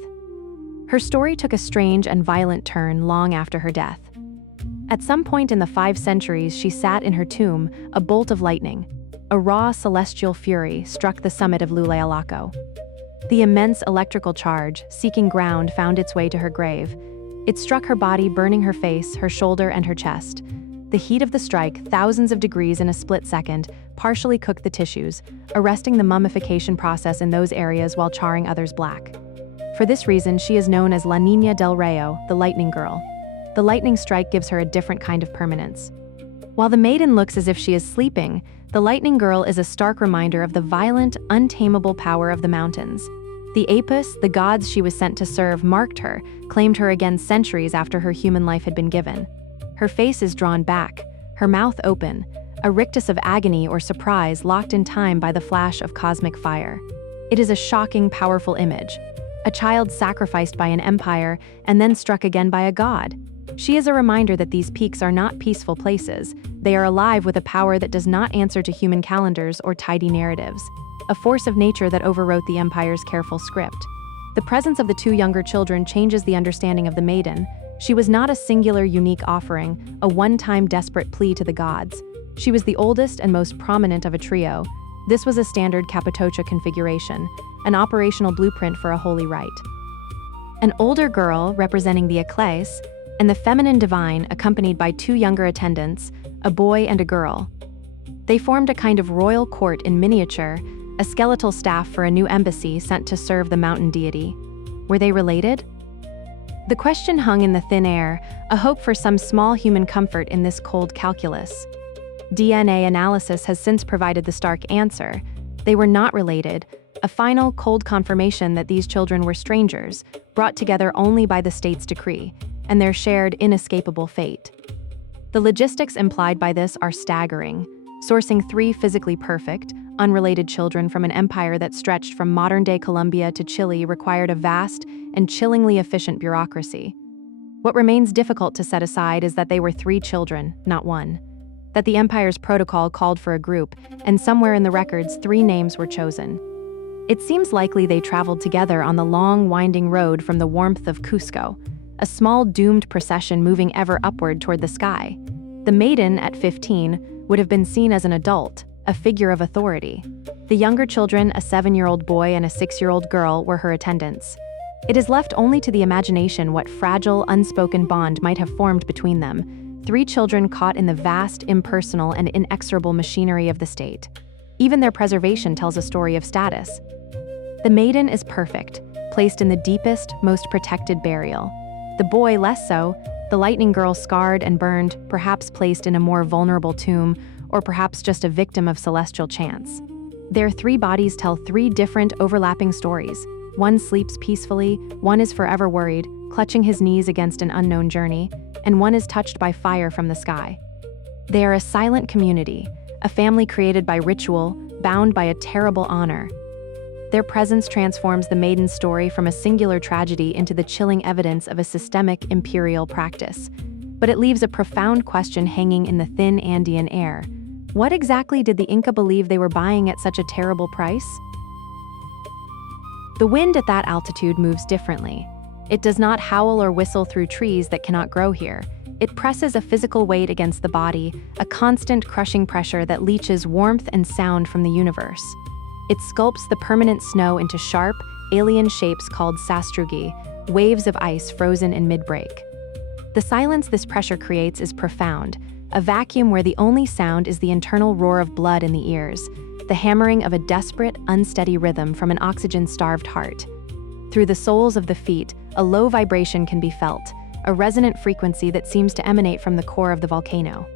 Her story took a strange and violent turn long after her death. At some point in the 5 centuries, she sat in her tomb, a bolt of lightning. A raw celestial fury struck the summit of Llullaillaco. The immense electrical charge, seeking ground, found its way to her grave. It struck her body, burning her face, her shoulder, and her chest. The heat of the strike, thousands of degrees in a split second, partially cooked the tissues, arresting the mummification process in those areas while charring others black. For this reason, she is known as La Niña del Rayo, the lightning girl. The lightning strike gives her a different kind of permanence. While the maiden looks as if she is sleeping, the lightning girl is a stark reminder of the violent, untamable power of the mountains. The Apis, the gods she was sent to serve, marked her, claimed her again centuries after her human life had been given. Her face is drawn back, her mouth open, a rictus of agony or surprise locked in time by the flash of cosmic fire. It is a shocking, powerful image. A child sacrificed by an empire and then struck again by a god. She is a reminder that these peaks are not peaceful places. They are alive with a power that does not answer to human calendars or tidy narratives, a force of nature that overwrote the empire's careful script. The presence of the 2 younger children changes the understanding of the maiden. She was not a singular, unique offering, a one-time desperate plea to the gods. She was the oldest and most prominent of a trio. This was a standard Capacocha configuration, an operational blueprint for a holy rite. An older girl representing the Eccles, and the feminine divine accompanied by 2 younger attendants, a boy and a girl. They formed a kind of royal court in miniature, a skeletal staff for a new embassy sent to serve the mountain deity. Were they related? The question hung in the thin air, a hope for some small human comfort in this cold calculus. DNA analysis has since provided the stark answer. They were not related, a final, cold confirmation that these children were strangers, brought together only by the state's decree, and their shared, inescapable fate. The logistics implied by this are staggering, sourcing 3 physically perfect, unrelated children from an empire that stretched from modern-day Colombia to Chile required a vast and chillingly efficient bureaucracy. What remains difficult to set aside is that they were 3 children, not 1. That the empire's protocol called for a group, and somewhere in the records 3 names were chosen. It seems likely they traveled together on the long, winding road from the warmth of Cusco, a small doomed procession moving ever upward toward the sky. The maiden, at 15, would have been seen as an adult, a figure of authority. The younger children, a 7-year-old boy and a 6-year-old girl, were her attendants. It is left only to the imagination what fragile, unspoken bond might have formed between them, 3 children caught in the vast, impersonal, and inexorable machinery of the state. Even their preservation tells a story of status. The maiden is perfect, placed in the deepest, most protected burial. The boy less so, the lightning girl scarred and burned, perhaps placed in a more vulnerable tomb, or perhaps just a victim of celestial chance. Their 3 bodies tell 3 different, overlapping stories. One sleeps peacefully, one is forever worried, clutching his knees against an unknown journey, and one is touched by fire from the sky. They are a silent community, a family created by ritual, bound by a terrible honor. Their presence transforms the maiden's story from a singular tragedy into the chilling evidence of a systemic imperial practice. But it leaves a profound question hanging in the thin Andean air. What exactly did the Inca believe they were buying at such a terrible price? The wind at that altitude moves differently. It does not howl or whistle through trees that cannot grow here. It presses a physical weight against the body, a constant crushing pressure that leaches warmth and sound from the universe. It sculpts the permanent snow into sharp, alien shapes called sastrugi, waves of ice frozen in mid-break. The silence this pressure creates is profound, a vacuum where the only sound is the internal roar of blood in the ears, the hammering of a desperate, unsteady rhythm from an oxygen-starved heart. Through the soles of the feet, a low vibration can be felt, a resonant frequency that seems to emanate from the core of the volcano.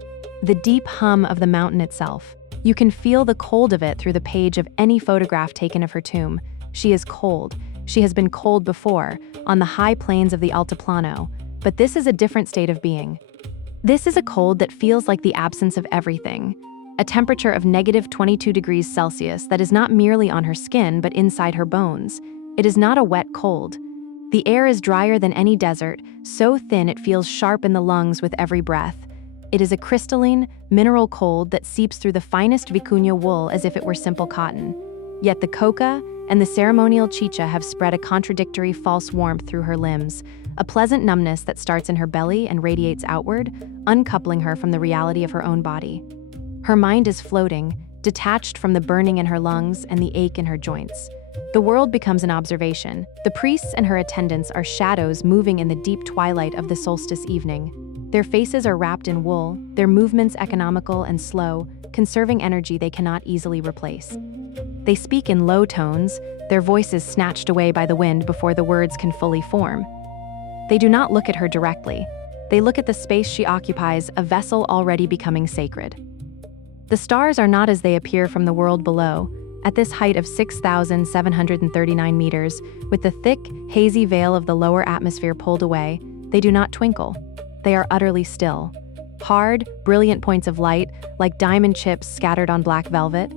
The deep hum of the mountain itself. You can feel the cold of it through the page of any photograph taken of her tomb. She is cold. She has been cold before, on the high plains of the Altiplano, but this is a different state of being. This is a cold that feels like the absence of everything, a temperature of -22 degrees Celsius that is not merely on her skin but inside her bones. It is not a wet cold. The air is drier than any desert, so thin it feels sharp in the lungs with every breath. It is a crystalline, mineral cold that seeps through the finest vicuña wool as if it were simple cotton. Yet the Coca and the ceremonial Chicha have spread a contradictory false warmth through her limbs, a pleasant numbness that starts in her belly and radiates outward, uncoupling her from the reality of her own body. Her mind is floating, detached from the burning in her lungs and the ache in her joints. The world becomes an observation. The priests and her attendants are shadows moving in the deep twilight of the solstice evening. Their faces are wrapped in wool, their movements economical and slow, conserving energy they cannot easily replace. They speak in low tones, their voices snatched away by the wind before the words can fully form. They do not look at her directly. They look at the space she occupies, a vessel already becoming sacred. The stars are not as they appear from the world below. At this height of 6,739 meters, with the thick, hazy veil of the lower atmosphere pulled away, they do not twinkle. They are utterly still. Hard, brilliant points of light, like diamond chips scattered on black velvet.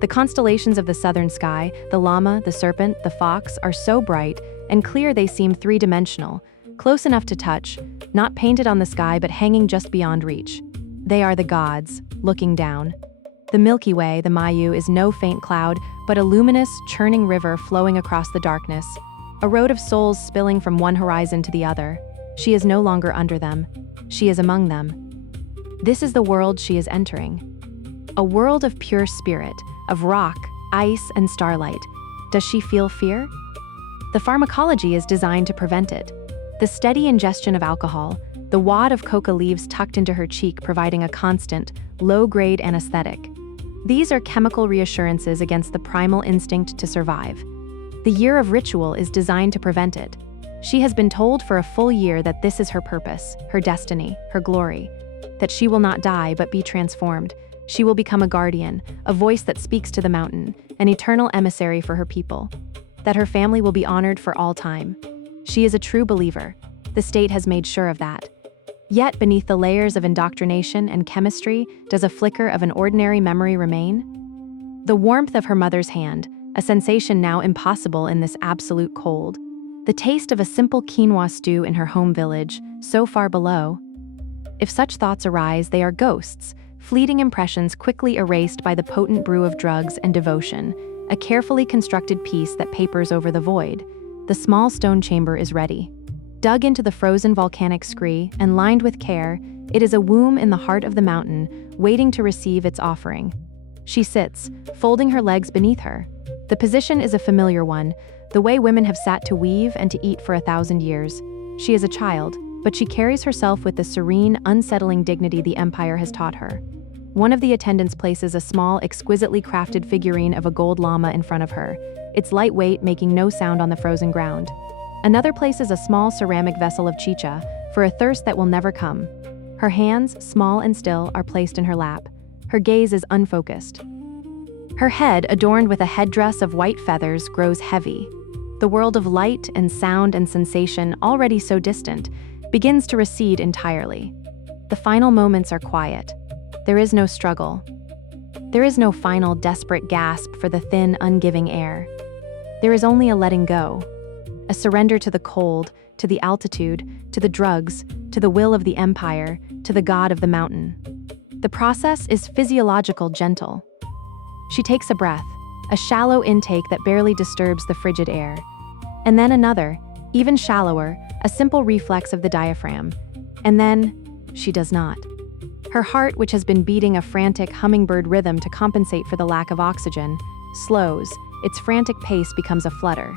The constellations of the southern sky, the llama, the serpent, the fox, are so bright and clear they seem three-dimensional, close enough to touch, not painted on the sky but hanging just beyond reach. They are the gods, looking down. The Milky Way, the Mayu, is no faint cloud, but a luminous, churning river flowing across the darkness, a road of souls spilling from one horizon to the other. She is no longer under them. She is among them. This is the world she is entering. A world of pure spirit, of rock, ice, and starlight. Does she feel fear? The pharmacology is designed to prevent it. The steady ingestion of alcohol, the wad of coca leaves tucked into her cheek providing a constant, low-grade anesthetic. These are chemical reassurances against the primal instinct to survive. The year of ritual is designed to prevent it. She has been told for a full year that this is her purpose, her destiny, her glory, that she will not die but be transformed. She will become a guardian, a voice that speaks to the mountain, an eternal emissary for her people, that her family will be honored for all time. She is a true believer. The state has made sure of that. Yet beneath the layers of indoctrination and chemistry, does a flicker of an ordinary memory remain? The warmth of her mother's hand, a sensation now impossible in this absolute cold. The taste of a simple quinoa stew in her home village, so far below. If such thoughts arise, they are ghosts, fleeting impressions quickly erased by the potent brew of drugs and devotion, a carefully constructed piece that papers over the void. The small stone chamber is ready. Dug into the frozen volcanic scree and lined with care, it is a womb in the heart of the mountain, waiting to receive its offering. She sits, folding her legs beneath her. The position is a familiar one, the way women have sat to weave and to eat for 1,000 years. She is a child, but she carries herself with the serene, unsettling dignity the empire has taught her. One of the attendants places a small, exquisitely crafted figurine of a gold llama in front of her, its lightweight making no sound on the frozen ground. Another places a small ceramic vessel of chicha, for a thirst that will never come. Her hands, small and still, are placed in her lap. Her gaze is unfocused. Her head, adorned with a headdress of white feathers, grows heavy. The world of light and sound and sensation, already so distant, begins to recede entirely. The final moments are quiet. There is no struggle. There is no final, desperate gasp for the thin, ungiving air. There is only a letting go. A surrender to the cold, to the altitude, to the drugs, to the will of the empire, to the god of the mountain. The process is physiological gentle. She takes a breath, a shallow intake that barely disturbs the frigid air. And then another, even shallower, a simple reflex of the diaphragm. And then, she does not. Her heart, which has been beating a frantic hummingbird rhythm to compensate for the lack of oxygen, slows. Its frantic pace becomes a flutter.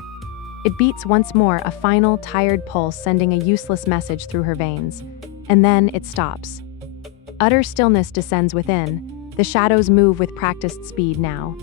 It beats once more, a final, tired pulse sending a useless message through her veins. And then it stops. Utter stillness descends within. The shadows move with practiced speed now.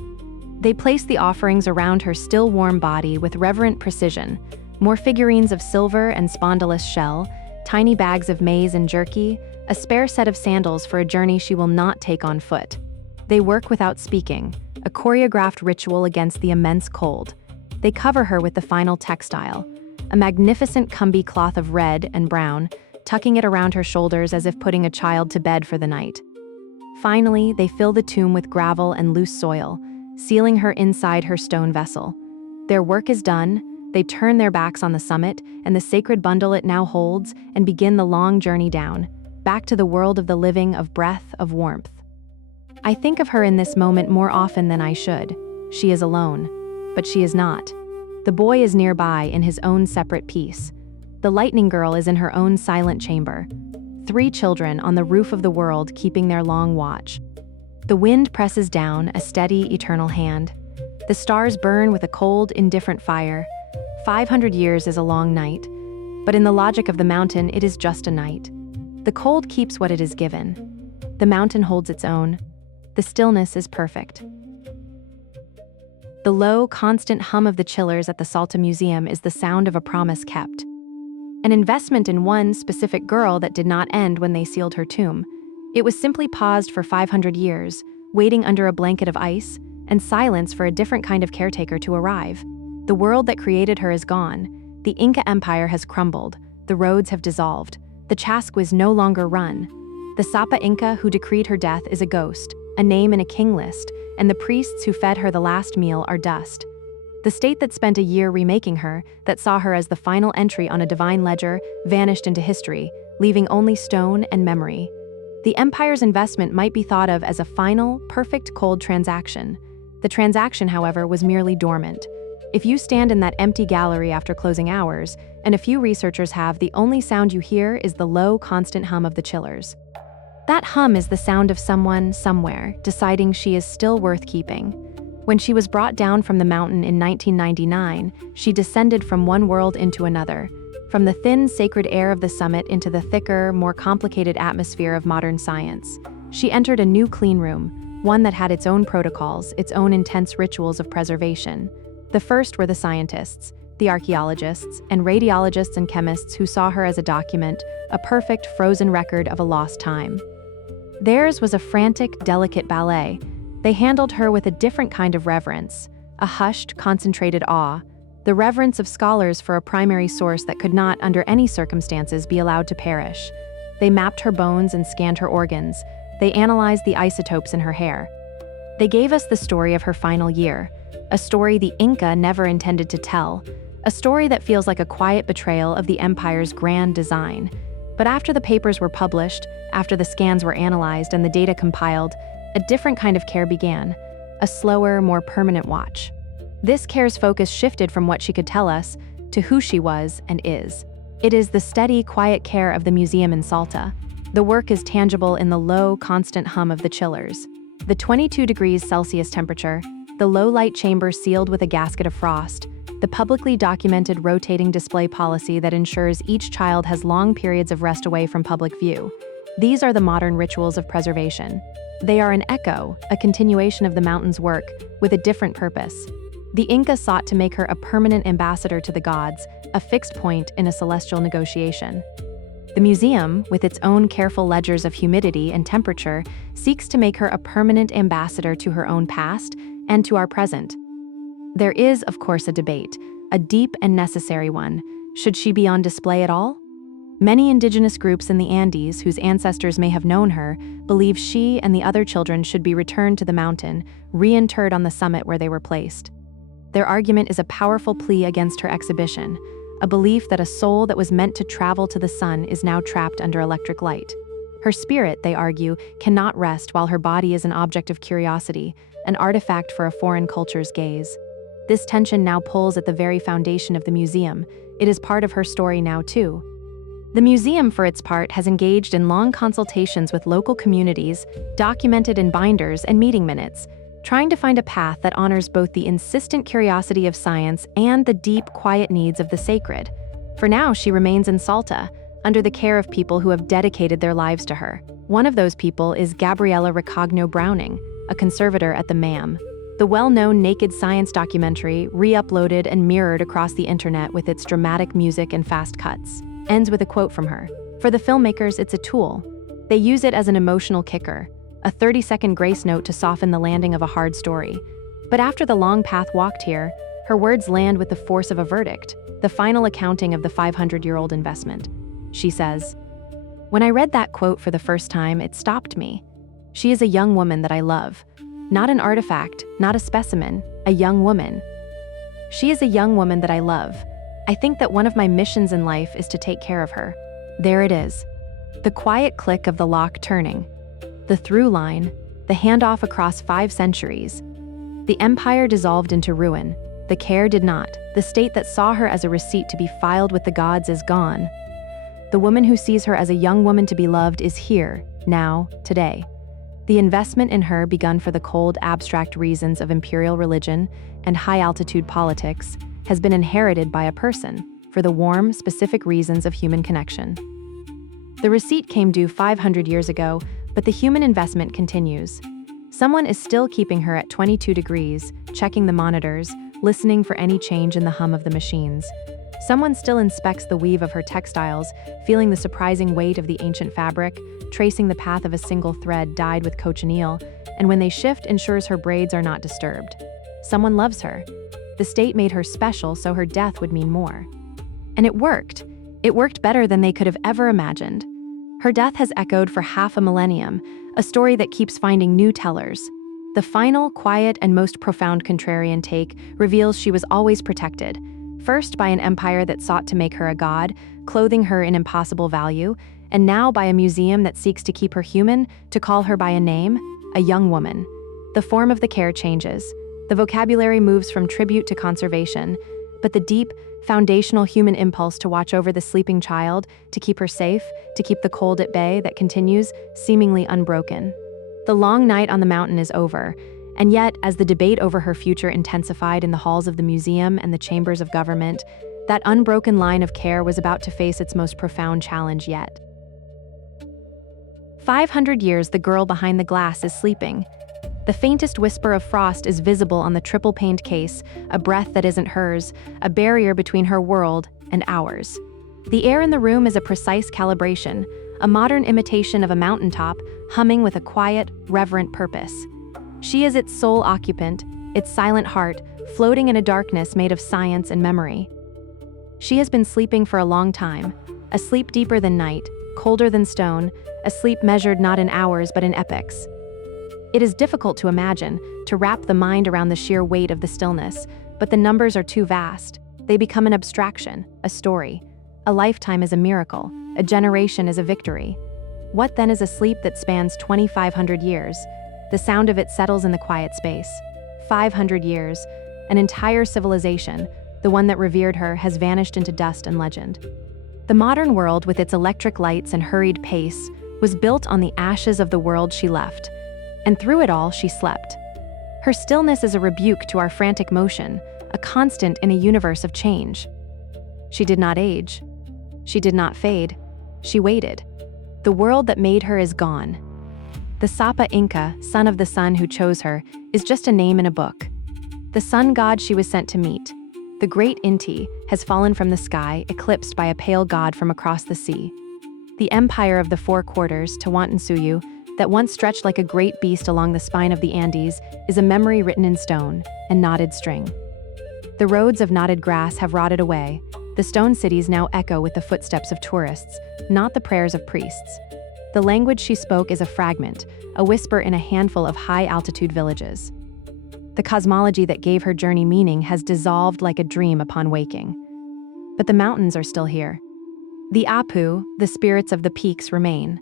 They place the offerings around her still warm body with reverent precision. More figurines of silver and spondylus shell, tiny bags of maize and jerky, a spare set of sandals for a journey she will not take on foot. They work without speaking, a choreographed ritual against the immense cold. They cover her with the final textile, a magnificent Kumbi cloth of red and brown, tucking it around her shoulders as if putting a child to bed for the night. Finally, they fill the tomb with gravel and loose soil, sealing her inside her stone vessel. Their work is done. They turn their backs on the summit and the sacred bundle it now holds and begin the long journey down, back to the world of the living, of breath, of warmth. I think of her in this moment more often than I should. She is alone, but she is not. The boy is nearby in his own separate piece. The lightning girl is in her own silent chamber. 3 children on the roof of the world keeping their long watch. The wind presses down, a steady, eternal hand. The stars burn with a cold, indifferent fire. 500 years is a long night, but in the logic of the mountain, it is just a night. The cold keeps what it is given. The mountain holds its own. The stillness is perfect. The low, constant hum of the chillers at the Salta Museum is the sound of a promise kept. An investment in one specific girl that did not end when they sealed her tomb. It was simply paused for 500 years, waiting under a blanket of ice and silence for a different kind of caretaker to arrive. The world that created her is gone. The Inca Empire has crumbled. The roads have dissolved. The Chasquis no longer run. The Sapa Inca who decreed her death is a ghost, a name in a king list, and the priests who fed her the last meal are dust. The state that spent a year remaking her, that saw her as the final entry on a divine ledger, vanished into history, leaving only stone and memory. The empire's investment might be thought of as a final, perfect cold transaction. The transaction, however, was merely dormant. If you stand in that empty gallery after closing hours, and a few researchers have, the only sound you hear is the low, constant hum of the chillers. That hum is the sound of someone, somewhere, deciding she is still worth keeping. When she was brought down from the mountain in 1999, she descended from one world into another, from the thin, sacred air of the summit into the thicker, more complicated atmosphere of modern science. She entered a new clean room, one that had its own protocols, its own intense rituals of preservation. The first were the scientists, the archaeologists, and radiologists and chemists who saw her as a document, a perfect, frozen record of a lost time. Theirs was a frantic, delicate ballet. They handled her with a different kind of reverence, a hushed, concentrated awe, the reverence of scholars for a primary source that could not, under any circumstances, be allowed to perish. They mapped her bones and scanned her organs. They analyzed the isotopes in her hair. They gave us the story of her final year, a story the Inca never intended to tell, a story that feels like a quiet betrayal of the empire's grand design. But after the papers were published, after the scans were analyzed and the data compiled, a different kind of care began, a slower, more permanent watch. This care's focus shifted from what she could tell us to who she was and is. It is the steady, quiet care of the museum in Salta. The work is tangible in the low, constant hum of the chillers. The 22 degrees Celsius temperature, the low-light chamber sealed with a gasket of frost, the publicly documented rotating display policy that ensures each child has long periods of rest away from public view. These are the modern rituals of preservation. They are an echo, a continuation of the mountain's work, with a different purpose. The Inca sought to make her a permanent ambassador to the gods, a fixed point in a celestial negotiation. The museum, with its own careful ledgers of humidity and temperature, seeks to make her a permanent ambassador to her own past and to our present. There is, of course, a debate, a deep and necessary one. Should she be on display at all? Many indigenous groups in the Andes, whose ancestors may have known her, believe she and the other children should be returned to the mountain, reinterred on the summit where they were placed. Their argument is a powerful plea against her exhibition, a belief that a soul that was meant to travel to the sun is now trapped under electric light. Her spirit, they argue, cannot rest while her body is an object of curiosity, an artifact for a foreign culture's gaze. This tension now pulls at the very foundation of the museum. It is part of her story now, too. The museum, for its part, has engaged in long consultations with local communities, documented in binders and meeting minutes, trying to find a path that honors both the insistent curiosity of science and the deep, quiet needs of the sacred. For now, she remains in Salta, under the care of people who have dedicated their lives to her. One of those people is Gabriella Browning, a conservator at the MAM. The well-known naked science documentary, re-uploaded and mirrored across the internet with its dramatic music and fast cuts, ends with a quote from her. For the filmmakers, it's a tool. They use it as an emotional kicker, a 30-second grace note to soften the landing of a hard story. But after the long path walked here, her words land with the force of a verdict, the final accounting of the 500-year-old investment. She says, "When I read that quote for the first time, it stopped me. She is a young woman that I love. Not an artifact, not a specimen, a young woman. She is a young woman that I love. I think that one of my missions in life is to take care of her." There it is. The quiet click of the lock turning. The through line, the handoff across 5 centuries. The empire dissolved into ruin. The care did not. The state that saw her as a receipt to be filed with the gods is gone. The woman who sees her as a young woman to be loved is here, now, today. The investment in her, begun for the cold, abstract reasons of imperial religion and high-altitude politics, has been inherited by a person, for the warm, specific reasons of human connection. The receipt came due 500 years ago, but the human investment continues. Someone is still keeping her at 22 degrees, checking the monitors, listening for any change in the hum of the machines. Someone still inspects the weave of her textiles, feeling the surprising weight of the ancient fabric, tracing the path of a single thread dyed with cochineal, and when they shift, ensures her braids are not disturbed. Someone loves her. The state made her special, so her death would mean more. And it worked. It worked better than they could have ever imagined. Her death has echoed for half a millennium, a story that keeps finding new tellers. The final, quiet, and most profound contrarian take reveals she was always protected, first by an empire that sought to make her a god, clothing her in impossible value, and now by a museum that seeks to keep her human, to call her by a name, a young woman. The form of the care changes. The vocabulary moves from tribute to conservation, but the deep, foundational human impulse to watch over the sleeping child, to keep her safe, to keep the cold at bay, that continues, seemingly unbroken. The long night on the mountain is over, and yet, as the debate over her future intensified in the halls of the museum and the chambers of government, that unbroken line of care was about to face its most profound challenge yet. 500 years the girl behind the glass is sleeping. The faintest whisper of frost is visible on the triple-paned case, a breath that isn't hers, a barrier between her world and ours. The air in the room is a precise calibration, a modern imitation of a mountaintop, humming with a quiet, reverent purpose. She is its sole occupant, its silent heart, floating in a darkness made of science and memory. She has been sleeping for a long time, a sleep deeper than night, colder than stone, a sleep measured not in hours but in epochs. It is difficult to imagine, to wrap the mind around the sheer weight of the stillness, but the numbers are too vast. They become an abstraction, a story. A lifetime is a miracle, a generation is a victory. What then is a sleep that spans 2,500 years? The sound of it settles in the quiet space. 500 years, an entire civilization, the one that revered her, has vanished into dust and legend. The modern world, with its electric lights and hurried pace, was built on the ashes of the world she left. And through it all, she slept. Her stillness is a rebuke to our frantic motion, a constant in a universe of change. She did not age. She did not fade. She waited. The world that made her is gone. The Sapa Inca, son of the sun who chose her, is just a name in a book. The sun god she was sent to meet, the great Inti, has fallen from the sky, eclipsed by a pale god from across the sea. The empire of the four quarters, Tawantinsuyu, that once stretched like a great beast along the spine of the Andes, is a memory written in stone and knotted string. The roads of knotted grass have rotted away. The stone cities now echo with the footsteps of tourists, not the prayers of priests. The language she spoke is a fragment, a whisper in a handful of high-altitude villages. The cosmology that gave her journey meaning has dissolved like a dream upon waking. But the mountains are still here. The Apu, the spirits of the peaks, remain.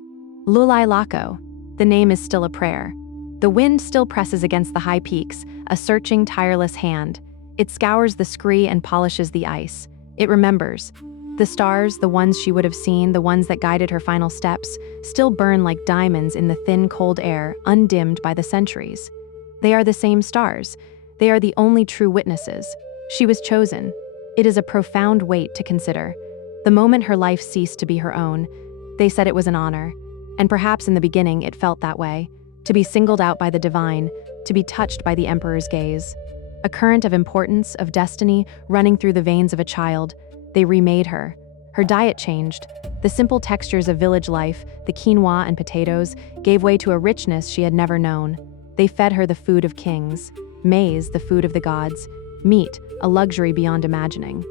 Llullaillaco. The name is still a prayer. The wind still presses against the high peaks, a searching, tireless hand. It scours the scree and polishes the ice. It remembers. The stars, the ones she would have seen, the ones that guided her final steps, still burn like diamonds in the thin, cold air, undimmed by the centuries. They are the same stars. They are the only true witnesses. She was chosen. It is a profound weight to consider. The moment her life ceased to be her own, they said it was an honor. And perhaps in the beginning it felt that way. To be singled out by the divine, to be touched by the emperor's gaze. A current of importance, of destiny, running through the veins of a child. They remade her. Her diet changed. The simple textures of village life, the quinoa and potatoes, gave way to a richness she had never known. They fed her the food of kings. Maize, the food of the gods. Meat, a luxury beyond imagining.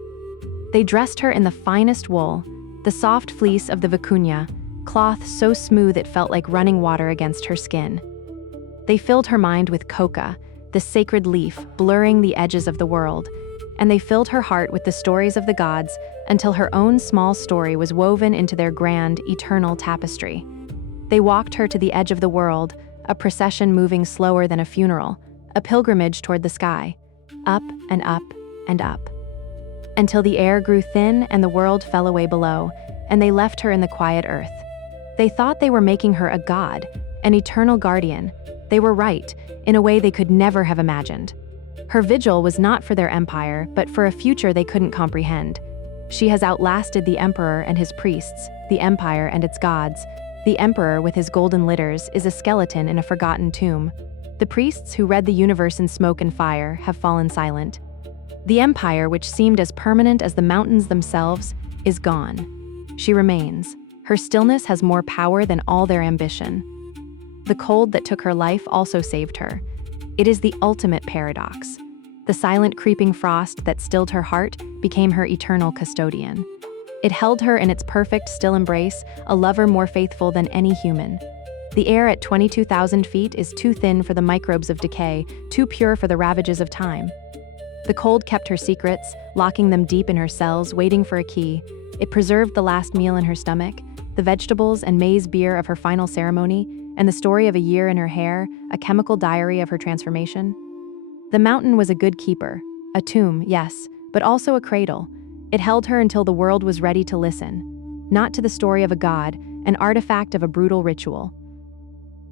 They dressed her in the finest wool, the soft fleece of the vicuña, cloth so smooth it felt like running water against her skin. They filled her mind with Coca, the sacred leaf blurring the edges of the world, and they filled her heart with the stories of the gods until her own small story was woven into their grand, eternal tapestry. They walked her to the edge of the world, a procession moving slower than a funeral, a pilgrimage toward the sky, up and up and up, until the air grew thin and the world fell away below, and they left her in the quiet earth. They thought they were making her a god, an eternal guardian. They were right, in a way they could never have imagined. Her vigil was not for their empire, but for a future they couldn't comprehend. She has outlasted the emperor and his priests, the empire and its gods. The emperor, with his golden litters, is a skeleton in a forgotten tomb. The priests who read the universe in smoke and fire have fallen silent. The empire, which seemed as permanent as the mountains themselves, is gone. She remains. Her stillness has more power than all their ambition. The cold that took her life also saved her. It is the ultimate paradox. The silent creeping frost that stilled her heart became her eternal custodian. It held her in its perfect, still embrace, a lover more faithful than any human. The air at 22,000 feet is too thin for the microbes of decay, too pure for the ravages of time. The cold kept her secrets, locking them deep in her cells, waiting for a key. It preserved the last meal in her stomach, the vegetables and maize beer of her final ceremony, and the story of a year in her hair, a chemical diary of her transformation. The mountain was a good keeper, a tomb, yes, but also a cradle. It held her until the world was ready to listen, not to the story of a god, an artifact of a brutal ritual.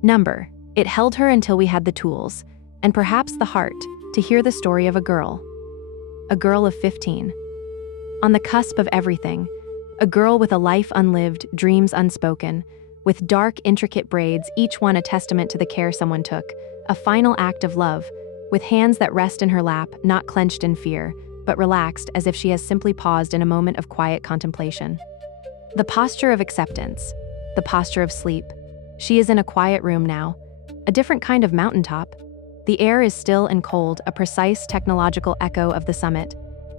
Number, it held her until we had the tools, and perhaps the heart, to hear the story of a girl. A girl of 15. On the cusp of everything, a girl with a life unlived, dreams unspoken, with dark, intricate braids, each one a testament to the care someone took, a final act of love, with hands that rest in her lap, not clenched in fear, but relaxed as if she has simply paused in a moment of quiet contemplation. The posture of acceptance, the posture of sleep. She is in a quiet room now, a different kind of mountaintop. The air is still and cold, a precise technological echo of the summit.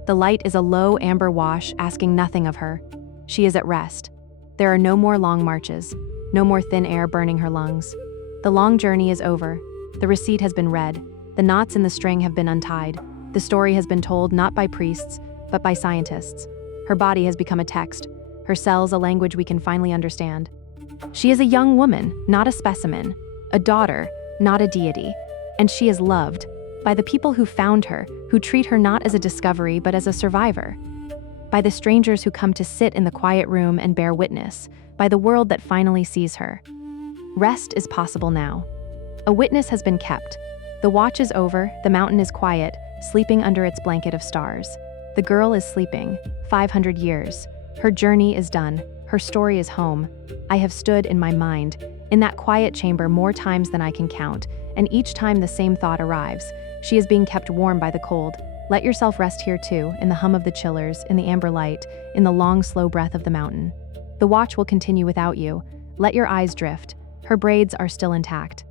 The light is a low amber wash asking nothing of her. She is at rest. There are no more long marches, no more thin air burning her lungs. The long journey is over. The receipt has been read. The knots in the string have been untied. The story has been told not by priests, but by scientists. Her body has become a text, her cells a language we can finally understand. She is a young woman, not a specimen, a daughter, not a deity, and she is loved by the people who found her, who treat her not as a discovery but as a survivor, by the strangers who come to sit in the quiet room and bear witness, by the world that finally sees her. Rest is possible now. A witness has been kept. The watch is over, the mountain is quiet, sleeping under its blanket of stars. The girl is sleeping, 500 years. Her journey is done, her story is home. I have stood in my mind, in that quiet chamber more times than I can count, and each time the same thought arrives. She is being kept warm by the cold. Let yourself rest here too, in the hum of the chillers, in the amber light, in the long, slow breath of the mountain. The watch will continue without you. Let your eyes drift. Her braids are still intact.